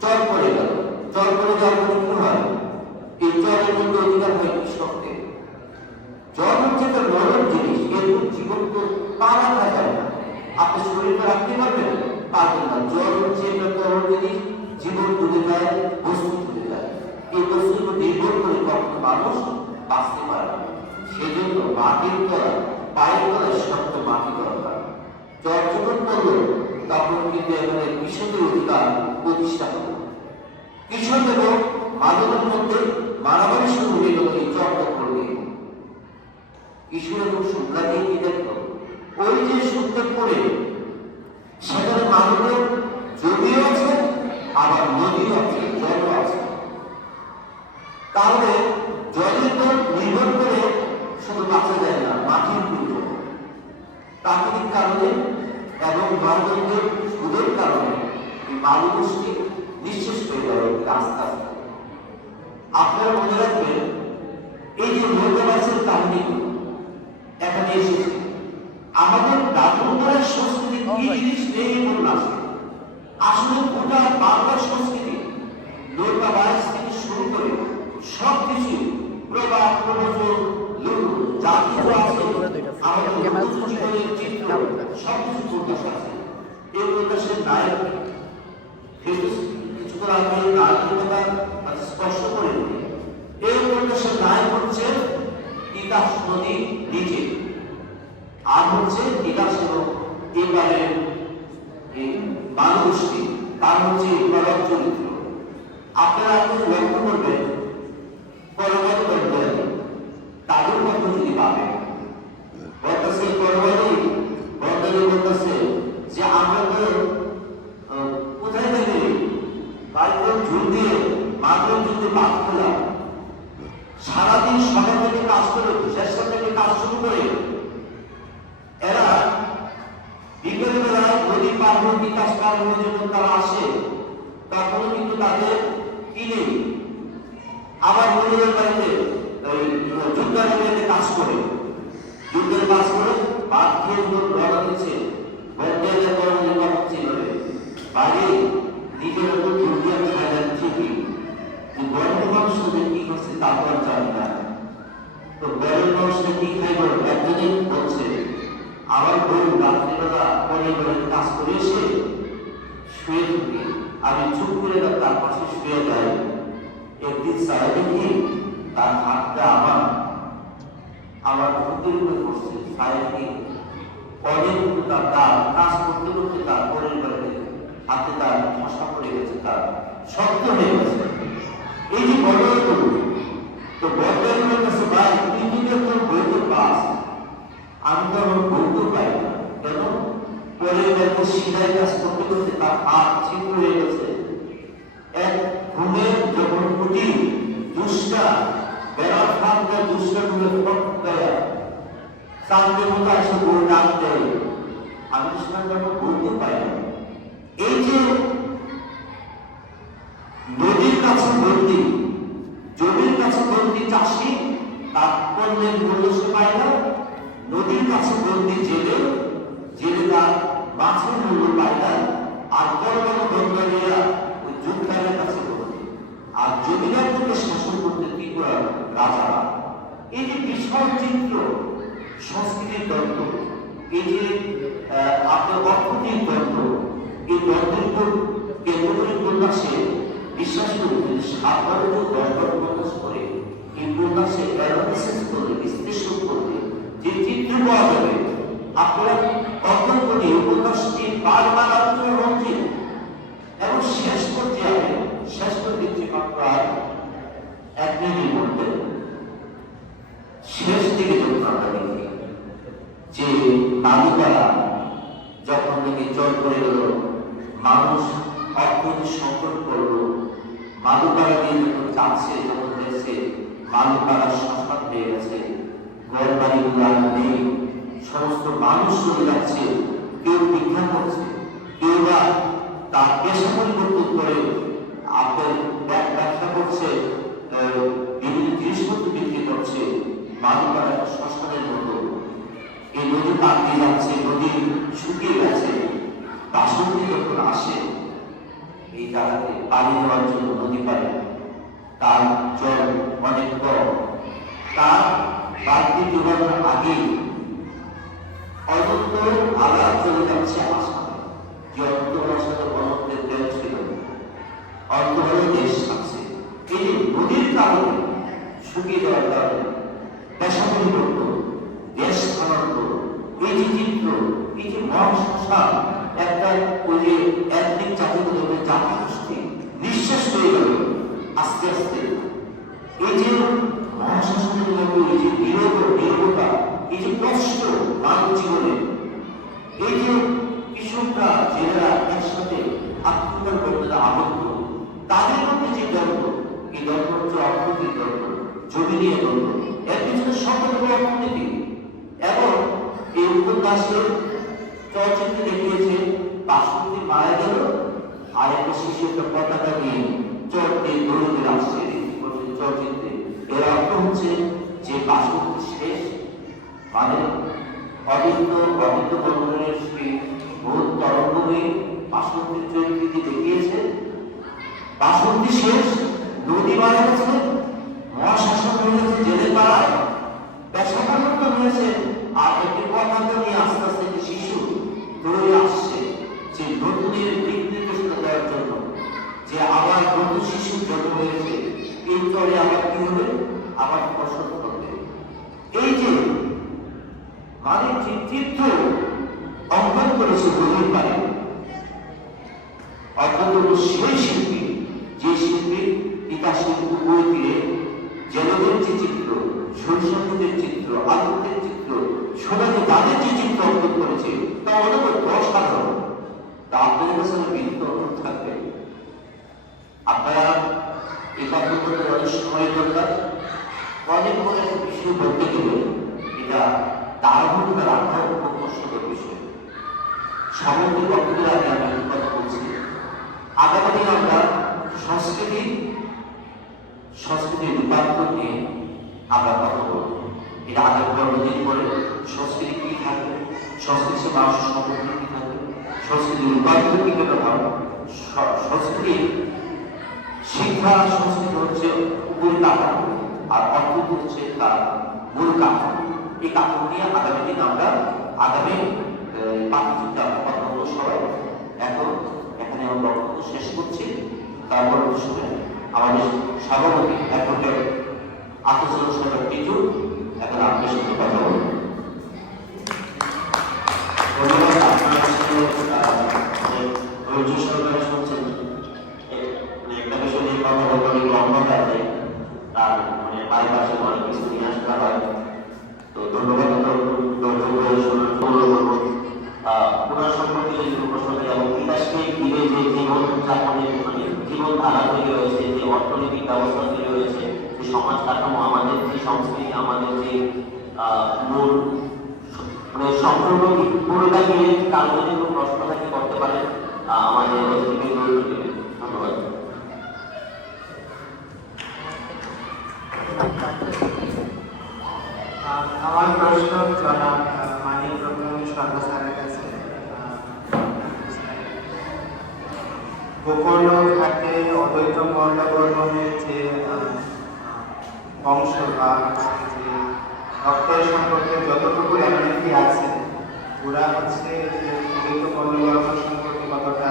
চর পড়ে গেল। চর পড়ে যাওয়ার পরে কি হয়? এই চরের মধ্যে অধিকার হয় কৃষকদের। জ্বর হচ্ছে একটা নরম জিনিস, এর জীবন তো পা রাখা যায় না। আপনি শরীরটা রাখতে পারবেন? পারবেন না। জ্বর হচ্ছে একটা নরম জিনিস, জীবন ডুবে যায়, বস্তু ডুবে যায়। এই বস্তুর উপর নির্ভর করে কখনো মানুষ বাঁচতে পারে না। সেজন্য মাটির তলা, পায়ের তলায় শক্ত মাটি দরকার। জ্বর যখন পড়লো তখন কিন্তু এখানে কৃষকের অধিকার প্রতিষ্ঠা হলো। কৃষক এবং মানবের মধ্যে মারামারি শুরু হয়ে গেল এই জ্বরটা পড়লে। কৃষক এবং শুক্লা দিয়ে কি দেখলো? ওই যে শুক্তে পড়ে সেখানে মানবের জমিও আছে, আবার নদীও আছে, জলও আছে। তাহলে জলের উপর নির্ভর করে শুধু বাঁচা যায় না, মাটির উপর প্রাকৃতিক কারণে এবং মানবের সুদের কারণে এই বালুবৃষ্টি নিঃশেষ হয়ে গেল আস্তে আস্তে। আপনারা মনে রাখবেন এই যে নৌকা মাছের কাহিনীগুলো এখানে এসেছে, আমাদের ব্রাহ্মণের সংস্কৃতি কি জিনিস নেই এমন আসে। আসলে গোটা বাংলার সংস্কৃতি নৌকা বাস থেকে শুরু করে সবকিছু প্রবাদ প্রবচন যা কিছু আছে আমাদের জীবনের চিত্র সবকিছু প্রকাশ আছে। এই প্রকাশের নায়ক কিছুক্ষণ আগে নায়কের কথা স্পষ্ট করে দিই। এই প্রকাশের নায়ক হচ্ছে তিতাস নদী নিজে, আর হচ্ছে তিতাস এবং এবারে বালুবৃষ্টি তার হচ্ছে প্রধান চরিত্র। আপনারা এখন লক্ষ্য করবেন পরবর্তী বর্তমানে তাদের কথা যদি পাবেন বলতেছে পরবর্তী বর্তমানে বলতেছে যে আমরা তো কোথায় থেকে বাইরে ঝুল দিয়ে মাত্র কিন্তু বাদ খোলা সারাদিন সকাল থেকে কাজ করে শেষ থেকে কাজ শুরু করে এরা বিকেল বেলায় নদী পার হয়ে বিকাশ পার হয়ে যখন তারা আসে তখন কিন্তু তাদের কি নেই, আবার মহিলাদের বাড়িতে ওই যুদ্ধের বাড়িতে কাজ করে যুদ্ধের কাজ করে ভাত খেয়ে রওনা দিচ্ছে বন্ধের কর্মী হচ্ছে বাইরে নিজের উপর দুর্গিয়া খায় যাচ্ছে কি গরিব মানুষদের কি করছে তা তো আর জানি না। তো গরিব মানুষরা কি খাইব একজনই বলছে আমার বউ রাত্রিবেলা পরিবারে কাজ করে এসে শুয়ে থাকি, আমি চুপ করে তার পাশে শুয়ে যাই। একদিন চাই দেখি তার হাতটা আমার বুকের উপরে পড়ছে। সাহেবকে অনেক তার কাজ করতে করতে তার পরিবারে হাতে তার ভাষা পড়ে গেছে, তার শক্ত হয়ে গেছে। এই যে বড় তো বড়দের কাছে ভাই তুই তোর বইতে পাস, আমি তো আমার বইতে পাই না কেন? পরিবারে সিলাই কাজ করতে করতে তার হাত ছিদ্র হয়ে গেছে। এক ঘুমে যখন উঠি দুষ্টা বেড়ার ফাঁকা দুষ্টা ঘুমে ফট দেয় চাঁদের মতো আসে বই ডাকতে, আমি সেটা যখন বলতে পাই না। এই যে নদীর কাছে বন্দি, জমির কাছে বন্দি চাষি তার পণ্যের মূল্য সে পায় না, নদীর কাছে বন্দি জেলে তার মাছের মূল্য পায় না, আর বড় বড় বন্দরেরা ওই যোদ্ধাদের কাছে বন্দি, আর জমিদারদেরকে শাসন করতে ত্রিপুরা রাজারা। এই যে বিশাল চিত্র সংস্কৃতির দ্বন্দ্ব, এই যে আপনার অর্থনীতির দ্বন্দ্ব, এই দ্বন্দ্বের উপর কেন্দ্র করে উপন্যাসে বিশ্বাস করতে সাধারণ দ্বন্দ্ব প্রকাশ করে এই উপন্যাসে অ্যানালিসিস করলে বিশ্লেষণ করলে যে চিত্র পাওয়া যাবে আপনারা কখন করে উপন্যাসটি বারবার আলোচনা রঞ্জিত এবং শেষ করতে হবে। শেষ করতে মাত্র আর 1 মিনিটের মধ্যে শেষ দিকে যখন আমরা দেখি যে বালুপাড়া যখন থেকে জল করে গেল, মানুষ অর্থনৈতিক সংকট করলো, বালুপাড়া দিয়ে যখন যাচ্ছে যখন দেখছে বালুপাড়া শ্মশান হয়ে গেছে, ঘর বাড়িগুলো আর নেই, সমস্ত মানুষ চলে যাচ্ছে, কেউ ভিক্ষা করছে, কেউ বা তার পেশা পরিবর্তন করে আপনার ব্যবসা করছে, বিভিন্ন জিনিস জিনিসপত্র বিক্রি করছে মাদুপাড়া শ্মশানের মতো। এই নদী পার দিয়ে যাচ্ছে, নদী শুকিয়ে গেছে। বাসন্তী যখন আসে এই জায়গাতে পানি দেওয়ার জন্য নদী পারে, তার জল অনেক কম। তার বাড়তি ডোবানোর আগেই অনন্ত আবার চলে যাচ্ছে আসামে, যে অন্তর্বাসনে বনত্বের দেশ ছিল, অন্তরে দেশ থাকছে। এই যে নদীর কারণে শুকিয়ে যাওয়ার কারণে পেশাগুলি করত, দেশ স্থানান্তর, এই যে চিত্র, এই যে মহাশ্মশান, একটা ওই যে এথনিক জাতিগুলোকে জাতিগোষ্ঠী নিঃশেষ হয়ে গেল আস্তে আস্তে। এই যে মহাশ্মশানের মতো এই যে নীরবতা, এই যে কষ্ট মানব জীবনে, এই যে কৃষকরা জেলেরা একসাথে আত্মহত্যা করতে আবদ্ধ, তাদের মধ্যে যে দ্বন্দ্ব, এই দ্বন্দ্ব হচ্ছে অর্থনৈতিক দ্বন্দ্ব, জমি নিয়ে দ্বন্দ্ব, এর পিছনে সম্পর্ক অর্থনীতি। এবং এই উপন্যাসের চলচ্চিত্রে দেখিয়েছে বাসন্তী মারা গেল আর একটা শিশু একটা পতাকা নিয়ে চট দিয়ে দৌড়তে আসছে চলচ্চিত্রে। এর অর্থ হচ্ছে যে বাসন্তী শেষ, মানে অবিদ্য বন্ধনের সেই বহু তরঙ্গময়ী বাসন্তীর চরিত্রটি দেখিয়েছে। বাসন্তী শেষ, নদী মারা গেছে, মহাশাসন হয়ে গেছে জেলে পাড়ায়, পেশাকান্ত হয়েছে। আর একটি পতাকা নিয়ে আস্তে আস্তে একটি শিশু দৌড়ে আসছে যে নতুনের দিক নির্দেশনা দেওয়ার জন্য, যে আবার নতুন শিশু জন্ম হয়েছে, এই চলে আবার কি হবে, আবার বসত করবে। এই যে মানে যে চিত্র অঙ্কন করেছে নদীর পাড়ে, অত্যন্ত সেই শিল্পী, যে শিল্পী তিতাসের উপর তীরে জেলেদের যে চিত্র, শৈশবদের চিত্র, আলোকের চিত্র, সোনালি তাদের যে চিত্র অঙ্কন করেছে, তা অনবদ্য অসাধারণ। তা আপনাদের কাছে বিনীত অনুরোধ থাকবে, আপনারা এটা করতে অনেক সময় দরকার। অনেক করে বিষয় বলতে গেলে এটা তার ভূমিকা রাখা খুব কষ্টকর বিষয়। সামগ্রিক বক্তব্যের আগে আমি একটা কথা বলছি, আগামী দিনে আমরা সংস্কৃতির রূপান্তর নিয়ে আমরা কথা বলব। এটা আগের 15 দিন পরে সংস্কৃতি কি থাকবে, সংস্কৃতি মানুষের সম্পর্ক কি থাকবে, সংস্কৃতির রূপান্তর কি করে হবে। সংস্কৃতি শিক্ষা, সংস্কৃতি হচ্ছে মূল কাঠামো, আর অর্থনীতি হচ্ছে তার মূল কাঠামো। এই কাঠামো নিয়ে আগামী দিন আমরা আগামী পাঠ্যসূচিতে আমরা কথা বলবো সবাই। এখন এখানে আমরা বক্তব্য শেষ করছি। তারপর সময় আমাদের সভাপতি অ্যাডভোকেট আফজল সাহেব টিটু এখন আপনার সাথে কথা বলবেন। ধন্যবাদ। আপনার ধৈর্য সহকারে শুনছেন। একটা বিষয় নিয়ে কথা বলতে অনেক লম্বা আছে, তার মানে পারিপার্শ্বিক অনেক কিছু নিয়ে আসতে হয়। তো ধন্যবাদ পুনর সম্পর্কে প্রশ্ন এবং ইতিহাসকে ঘিরে যে জীবন যাপনের মানে জীবন ধারা তৈরি হয়েছে, যে অর্থনৈতিক ব্যবস্থা তৈরি হয়েছে, যে সমাজ কাঠামো, আমাদের যে সংস্কৃতি, আমাদের যে মূল মানে সম্পূর্ণ পুরোটা মিলে কারো যদি কোনো প্রশ্ন থাকে করতে পারেন, আমাদের ধন্যবাদ। আমার প্রশ্ন জনাব মানিক রতন শর্মা স্যারের কাছে। গোকর্ণ ঘাটে অদ্বৈত মণ্ডবর্মনের যে বংশ বা যে রক্তের সম্পর্কে যতটুকু এমনিটি আছে, ওরা হচ্ছে যে অদ্বৈত মণ্ডবর্মন সম্পর্কে কতটা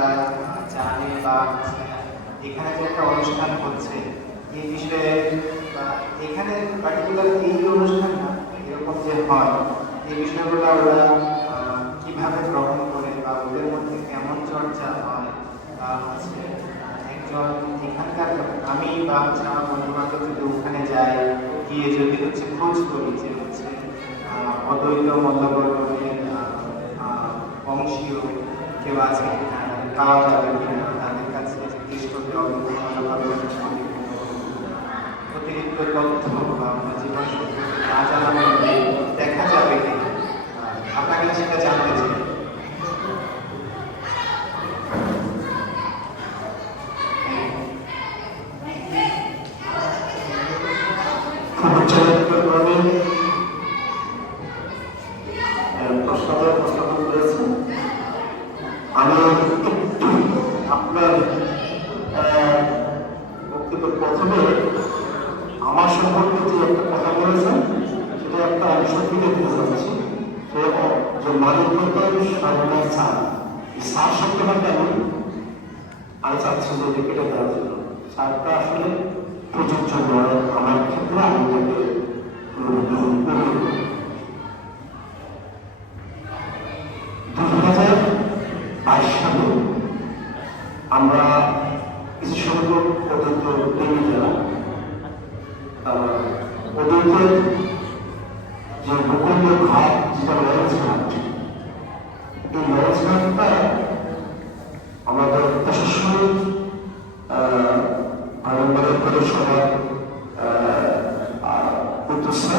জানে, বা এখানে যে একটা অনুষ্ঠান হচ্ছে এই বিষয়ে, বা এখানে পার্টিকুলার এই অনুষ্ঠান না, এরকম যে হয় এই বিষয়গুলো ওরা কিভাবে গ্রহণ করে, বা ওদের মধ্যে কেমন চর্চা হয়, বা হচ্ছে একজন এখানকার আমি বা হচ্ছে আমার বন্ধু বান্ধব যদি ওখানে যাই, গিয়ে যদি হচ্ছে খোঁজ করি যে হচ্ছে অদ্বৈত মল্লবর্মনের বংশীয় কেউ আছে কিনা, পাওয়া যাবে কিনা, তাদের কাছে জিজ্ঞেস করতে অতিরিক্ত তথ্য বা জীবন সম্পর্কে না জানা মধ্যে দেখা যাবে কিনা, আপনাকে সেটা জানতে চাই। আমি একটু আপনার বক্তব্য প্রথমে আমার সম্পর্কে যে একটা কথা বলেছেন সেটা একটা অংশ তুলে দিতে চাচ্ছি। যে মানবতার সর্বদা সার, এই সার শব্দটাকে আমি চাচ্ছি যে এটা কেটে দেওয়ার জন্য। সারটা আসলে প্রযোজ্য নয় আমার ক্ষেত্রে, আমি তাকে গ্রহণ করব। 2022 সালে আমরা কিছু সংখ্যক অতীত প্রেমী যারা অতীতের যে ভূখণ্ডীয় ঘাট যেটা লঞ্চ ঘাট, এই লঞ্চ ঘাটটা আমাদের প্রশাসনিক আনন্দের পৌরসভার উদ্দেশ্যে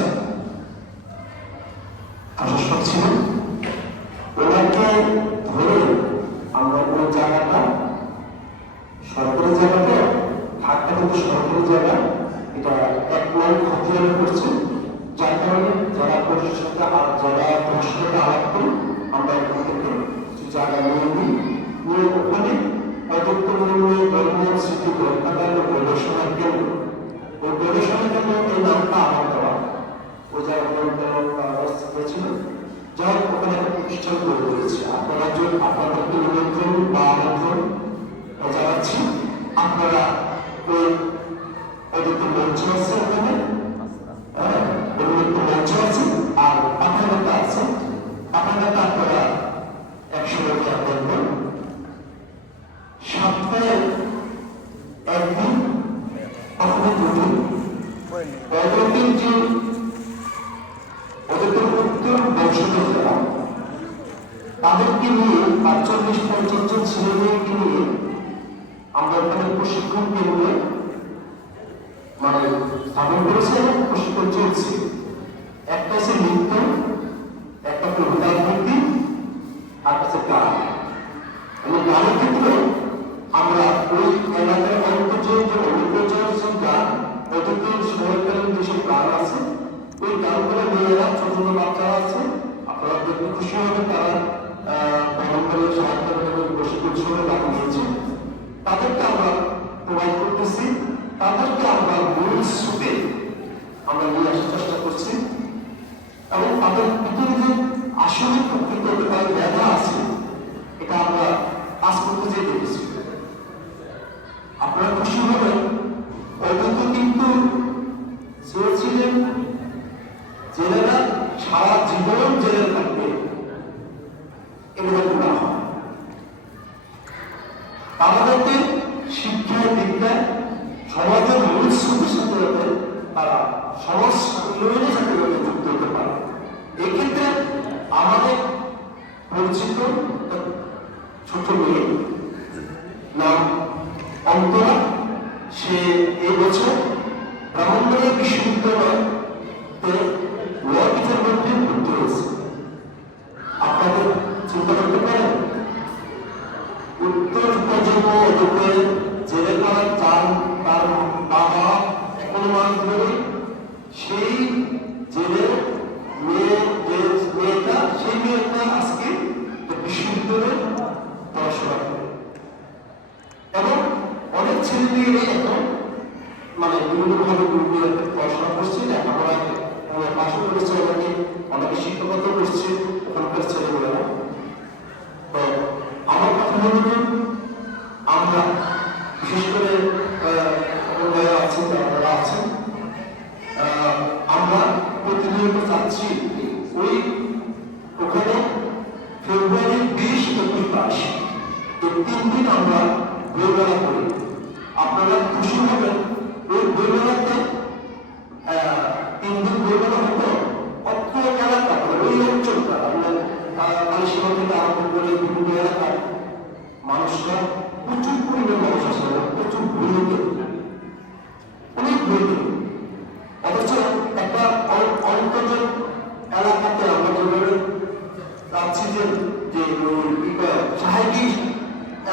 প্রশাসক ছিলেন। ওনাকে ধরে আমরা ওই জায়গাটা সরকারি জায়গাতে, ঘাটটা কিন্তু সরকারি জায়গা, এটা এক লাইন খতিয়ান করছে, যার কারণে যারা প্রশাসনের সাথে যারা প্রশাসনের সাথে আলাপ করি আমরা এখান থেকে কিছু জায়গা নিয়ে নিই, নিয়ে ওখানে অযোগ্য নিয়ে ধর্মীয় স্মৃতি গ্রন্থাগার গবেষণার কেন্দ্র, ওই গবেষণার কেন্দ্র এই নামটা আমার দেওয়া, ওই জায়গাটা ছিল। যাই হোক, ওখানে একটা প্রতিষ্ঠান গড়ে তুলেছি। আপনাদেরকে নিমন্ত্রণ বা আমন্ত্রণ জানাচ্ছি, আপনারা ওই অযোগ্য মঞ্চ আছে ওখানে, মঞ্চ আছে আর পাঠাগারটা আছে, পাঠাগারটা আপনারা একসঙ্গে দেখবেন। সপ্তাহে একদিন অথবা দুদিন অযোগ্যের যে অযোগ্য উত্তর বংশধর যারা, তাদেরকে নিয়ে ৪৫-৫০ জন ছেলে মেয়েকে নিয়ে আমরা এখানে প্রশিক্ষণ কেন্দ্রে মানে স্থাপন করেছে এবং প্রশিক্ষণ চলছে। একটা হচ্ছে নৃত্য, একটা কবিতার ভিত্তি, আর হচ্ছে গান। এবং গানের ক্ষেত্রে আমরা ওই এলাকার অন্তর্জয় যে গান, অত্যন্ত সময়কালীন যেসব গান আছে, ওই গানগুলো মেয়েরা ছোট ছোট বাচ্চারা আছে, আপনারা দেখতে খুশি হবে, তারা গরমকালীন সাহিত্য প্রশিক্ষণ সময় গান নিয়েছে, তাদেরকে আমরা প্রোভাইড করতেছি। তাদেরকে আমরা মূল স্রোতে আমরা নিয়ে আসার চেষ্টা করছি এবং তাদের ভিতরে যে আসলে প্রকৃত তার মেধা আছে, এটা আমরা কাজ করতে যেয়ে দেখেছি। আপনারা খুশি হবেন, অন্তত কিন্তু চেয়েছিলেন জেলেরা সারা জীবন জেলে থাকবে, এরকম না হয়। আমাদেরকে শিক্ষায় বিদ্যায় সমাজের মূল স্রোতের সাথে যাতে তারা সমাজ উন্নয়নের সাথে যাতে যুক্ত হতে পারে। এক্ষেত্রে আমাদের পরিচিত ছোট মেয়ে নাম অন্তরা, সে এই বছর ব্রাহ্মণবাড়িয়া বিশ্ববিদ্যালয়তে ল ডিপার্টমেন্টে ভর্তি হয়েছে। আপনাদের চিন্তা করতে পারেন, উত্তর প্রজন্ম অযোগ্য জেলে করা চান, তার বাবা এখনো মান ধরে সেই জেলে মেয়েটা, সেই মেয়েটা আজকে বিশ্ববিদ্যালয়ে পড়াশোনা করে এবং অনেক ছেলে মেয়েরাই এখন মানে বিভিন্নভাবে পড়াশোনা করছে, লেখাপড়ায় পাশে করেছে, অনেকে শিক্ষকতা করছে ওখানকার ছেলেমেয়েরা। তো আমার কথা হল যে আমরা বিশেষ করে আছেন যারা আছেন, আমরা প্রতিনিয়ত চাচ্ছি ওই ওখানে ফেব্রুয়ারি 20-21 এই 3 দিন আমরা বইমেলা করি। আপনারা খুশি হবেন, ওই বইমেলাতে 3 দিন বইমেলা হতো। অত এলাকা ওই অঞ্চলটা আপনার কালীসীমা থেকে আরম্ভ করে বিভিন্ন এলাকার মানুষরা প্রচুর পরিমাণ মানুষ আসে, প্রচুর বইতে অনেক বইতে। অথচ একটা অন্তর্জন এলাকাতে আমরা যেভাবে চাচ্ছি যে সাহায্যিক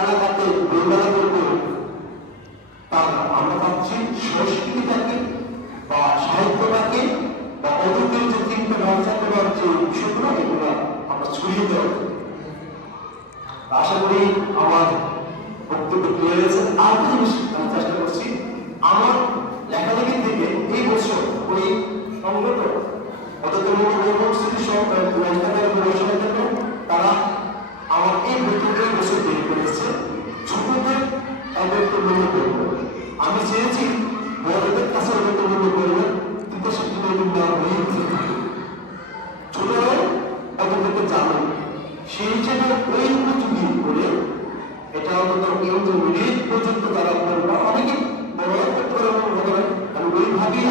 এলাকাতে বইমেলা করবো, তা আমরা চাচ্ছি সংস্কৃতিটাকে বা সাহিত্যটাকে বা অতীতের যে চিন্তা ভাবনা করার যে বিষয়গুলো, এগুলো আমরা ছড়িয়ে দেওয়া। আশা করি আমার বক্তব্য ক্লিয়ার হয়েছে। আর একটা জিনিস আমি চেষ্টা করছি, আমার লেখালেখি থেকে এই বছর ওই সংগত তারা আমার এই বক্তব্যের বছর বের করেছে ছোটদের তাদেরকে মূল্য করবো। আমি চেয়েছি বড়দের কাছে ওদেরকে মূল্য করবেন, কিন্তু সেগুলো হয়ে ছোটরাও অতটুকু জানো, সেই হিসেবে ওই উপযোগী করে এটা অন্তত ইন্টারমিডিয়েট পর্যন্ত তারা করবে। অনেকে বড় করতে পারে হতে পারে, আমি ওইভাবেই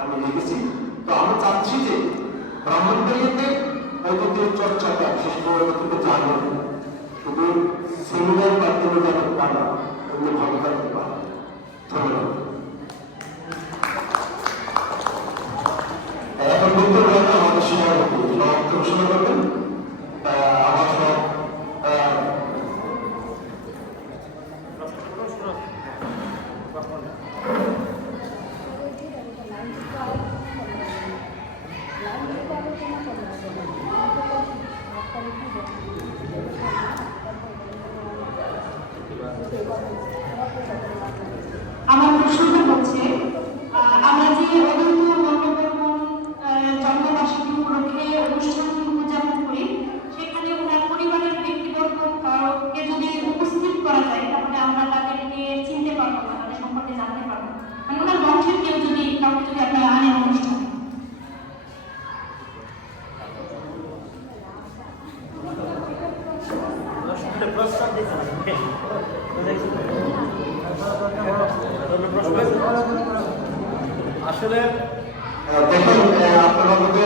আমি লিখেছি। তো আমি চাচ্ছি যে ব্রাহ্মণবাড়িয়াতে অতীতের চর্চাটা বিশেষ করে অতীতে জানো, শুধু সেমিনার মাধ্যমে যাতে পারা অন্য ভালো থাকতে পারে। ধন্যবাদ। এখন বলতে পারেন আমাদের সভাপতি সব ঘোষণা করবেন। আমার সব আমার প্রশ্নটা হচ্ছে, আমরা যে অনন্ত বর্ণবর্মণ জন্মবার্ষিকী উপলক্ষে অনুষ্ঠান উদযাপন করি, সেখানে ওনার পরিবারের ব্যক্তিবর্গ কাউকে যদি উপস্থিত করা যায়, তাহলে আমরা তাদেরকে চিনতে পারবো না, তাদের সম্পর্কে জানতে পারবো। মানে ওনার বংশের কেউ যদি কাউকে যদি আপনারা আনেন অনুষ্ঠানে, আসলে দেখুন আপনার মধ্যে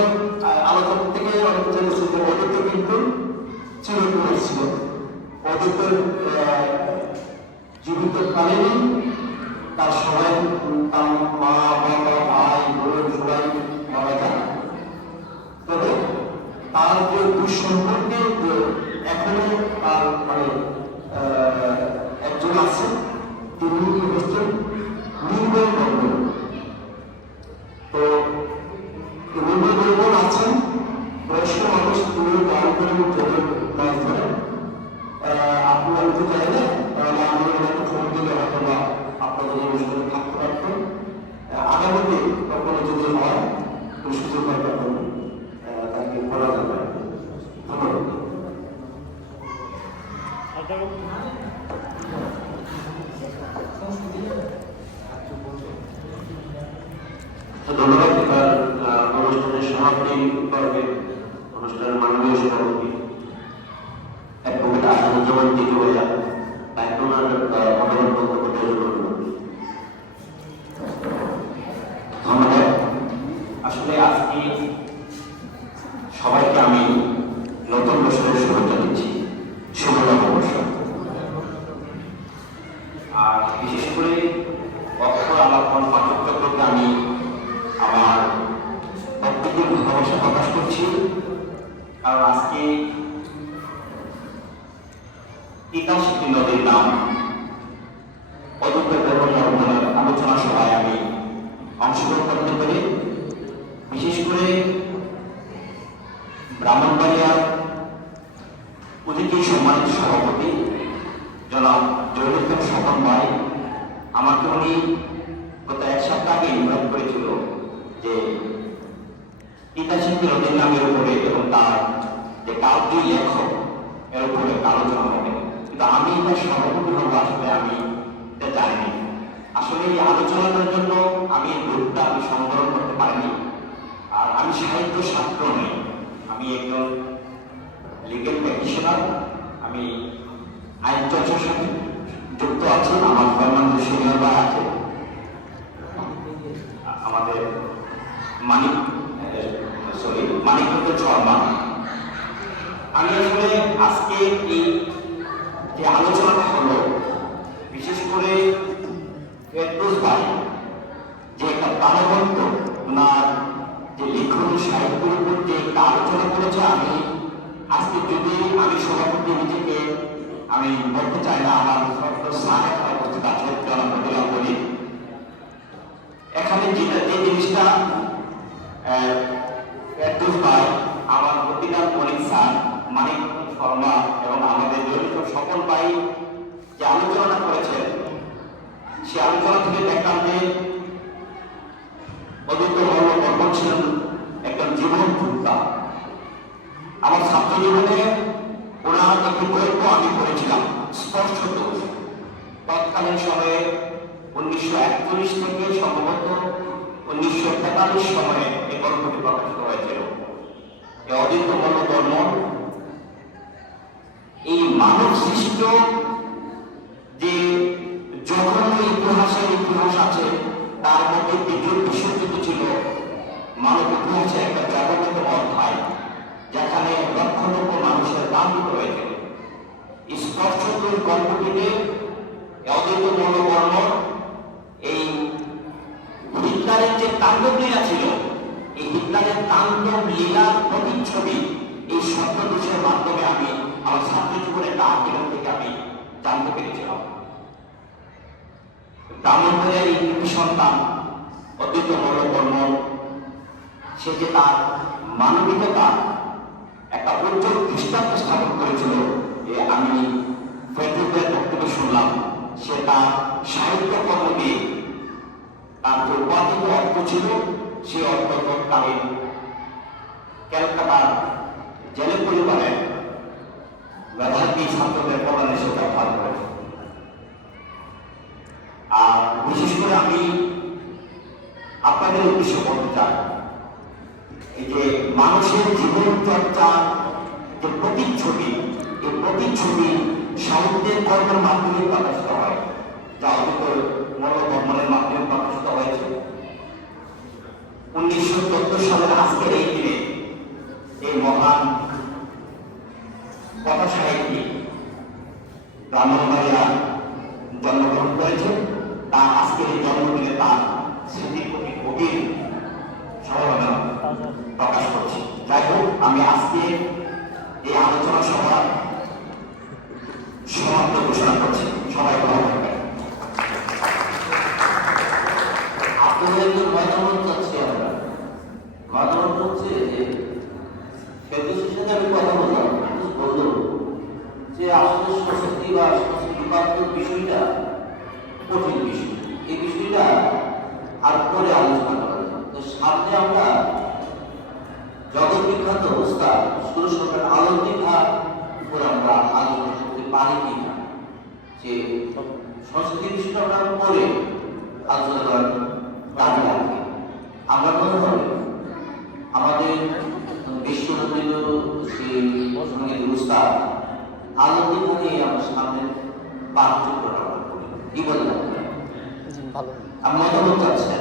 আলোচনা থেকে অনেক জেনেছি যে অতীত কিন্তু চিরকুমার ছিল। অতীতের জীবিত কালেই তার সবাই, তার মা বাবা ভাই বোন সবাই মারা যায়। তবে তার যে দুঃসম্পর্কে যে এখনো তার মানে একজন আছে, তিনি হচ্ছেন নির্মল মন্ডল। তো নির্মল মন্ডল আছেন, বয়স্ক মানুষ, তিনি গান করেন, জলের মাছ ধরেন। আপনারা যদি চাইলে তাহলে আমি ওনাকে ফোন দিলে হয়তো বা আপনাদের এই অনুষ্ঠানে থাকতে পারতেন। আগামীতে কখনো যদি হয় সুযোগ হয় তখন তাকে করা যাবে। ধন্যবাদ। ধন্যবাদ। অনুষ্ঠানের সমাপ্তি পর্বে অনুষ্ঠানের মাননীয় সভাপতি অ্যাডভোকেট আসাদুজ্জামান টিটু ভাইয়া ওনার মতামত বক্তব্য তৈরি করবেন। ধন্যবাদ। আসলে আজকে সবাইকে আমি নতুন বছরের শুভেচ্ছা দিচ্ছি, শুভ নববর্ষ। আর বিশেষ করে অক্ষর আলাপন পাঠ্যচক্রকে আমি আমার প্রত্যেকের ভালোবাসা প্রকাশ করছি। কারণ আজকে তিতাশিকি নদীর নাম অযোধ্যা ধর্মের আলোচনা সভায় আমি অংশগ্রহণ করতে পারি। বিশেষ করে ব্রাহ্মণবাড়িয়ার অতিথি সম্মানিত সভাপতি জনাব জহিরুল স্বপন ভাই আমাকে উনি গত এক সপ্তাহ আগে ইনভাইট করেছিল যে তিতাশিকি নদীর নামের উপরে এবং তার যে কাব্য লেখক এর উপরে আলোচনা হবে। কিন্তু আমি এটা সভাপতি হবো, আসলে আমি এটা জানিনি। আসলে এই আলোচনাটার জন্য আমি গ্রুপটা আমি সংগ্রহ করতে পারিনি। আর আমি সাহিত্য ছাত্র নই, আমি একজন লিগেল প্র্যাকটিশনার। আমি আইন চর্চার সাথে যুক্ত আছি। আমার সম্মানিত সিনিয়র ভাই আছে আমাদের মানিক শর্মা। আমি আসলে আজকে এই যে আলোচনাটা হলো, বিশেষ করে ফেরদৌস ভাই যে একটা প্রাণবন্ত ওনার যে লিখন সাহিত্যের উপর যে একটা আলোচনা করেছে, আমি আজকে যদি আমি সভাপতি নিজেকে আমি বলতে চাই না, আমার স্থান এখানে উপস্থিত আছে জনপ্রতিনিধি বলি। এখানে যে জিনিসটা ফেরদৌস ভাই, আমার প্রতিদান মনিক স্যার, মানিক শর্মা এবং আমাদের জড়িত সকল ভাই যে আলোচনা করেছেন, সে আলোচনা থেকে দেখলাম যে অদ্বৈত বর্মন ছিলেন একজন জীবন যোদ্ধা। আমার ছাত্র জীবনে ওনার একটি গল্প আমি পড়েছিলাম, স্পর্শদোষ। তৎকালীন সময়ে 1941 থেকে সম্ভবত 1943 সময়ে এই গল্পটি প্রকাশিত হয়েছিল। এই অদ্বৈত বর্মন এই মানব সৃষ্ট যে জঘন্য ইতিহাস আছে, তার মধ্যে দ্বিতীয় বিশ্বযুদ্ধ ছিল মানব ইতিহাসের একটা জাগতিক অধ্যায়, যেখানে লক্ষ লক্ষ মানুষের প্রাণ দিতে হয়েছিল। স্পর্শদোষ গল্পটিতে অদ্বৈত বর্মন এই হিটলারের যে তাণ্ডব লীলা ছিল, এই হিটলারের তাণ্ডব লীলার প্রতিচ্ছবি এই সত্যদোষের মাধ্যমে আমি আমার ছাত্র জীবনের একটা আন্দোলন থেকে আমি জানতে পেরেছিলাম। ব্রাহ্মণবাড়িয়ার এই কৃতি সন্তান অদ্বৈত বর্মন, সে যে তার মানবিকতা একটা উজ্জ্বল দৃষ্টান্ত স্থাপন করেছিল, যে আমি ফেসবুকের বক্তব্য শুনলাম, সে তার সাহিত্য কর্ম দিয়ে তার যে উপার্জিত অর্থ ছিল, সে অর্থ তৎকালীন ক্যালকাটার জেলে পরিবারের মেধাবী ছাত্রদের কল্যাণে সে ব্যবহার করে। আর বিশেষ করে আমি আপনাদের উদ্দেশ্যে বলতে চাই, এই যে মানুষের জীবন চর্চার যে প্রতিচ্ছবি, এই প্রতিচ্ছবি সাহিত্যের কর্মের মাধ্যমে প্রকাশিত হয়, যা অদ্বৈত বর্মনের মাধ্যমে প্রকাশিত হয়েছে। 1914 সালের আজকের এই দিনে এই মহান কথা সাহিত্যিক ব্রাহ্মণবাড়িয়া জন্মগ্রহণ করেছে। তার আজকের এই জন্মদিনে তার স্মৃতির প্রতি গভীর সমবেদনা প্রকাশ করছি। যাই হোক, আমি আজকে এই আলোচনা সভা সমাপ্ত ঘোষণা করছি। সবাই ভালো থাকবেন। আপনাদের মতামত চাচ্ছি আমরা। মতামত হচ্ছে যে ফেরদৌসীর সাথে আমি কথা বললাম, বললো যে আসলে সংস্কৃতি বা সংস্কৃতি রূপান্তর বিষয়টা কঠিন বিষয়, এই বিষয়টা আর পরে আলোচনা করা যায়। তো সামনে আমরা জগৎ বিখ্যাত উস্তাদ সুরসরকার আলমগীর খান উপর আমরা আলোচনা করতে পারি কিনা, যে সংস্কৃতি বিষয়টা আমরা পরে আলোচনা করার কাজে লাগবে। আমরা মনে হয় আমাদের বিশ্বনন্দিত সেই সঙ্গীত উস্তাদ আলমগীর খানই আমার সামনে পাঠযোগ্য করি। কি বলেন আপনারা? ভালো। আমি মতামত চাচ্ছি,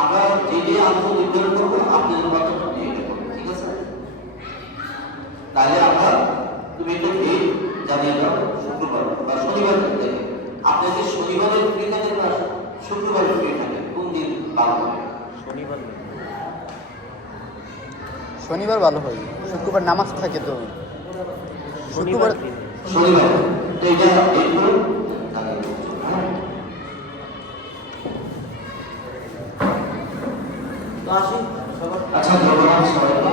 আমরা যে আলোচনা নির্ধারণ করবো আপনাদের মতামত নিয়ে নেবো, ঠিক আছে? তাহলে আমরা তুমি একটা ডেট জানিয়ে দাও, শুক্রবার বা শনিবার থেকে। আপনাদের শনিবারের ফ্রি থাকে বা শুক্রবারের ফ্রি থাকে, কোন দিন ভালো হবে? শনিবার ভালো হয়, শুক্রবার নামাজ থাকে তো। শুক্রবার শনিবার তো এটা ডেট করুন। আচ্ছা, ধন্যবাদ সবাইকে।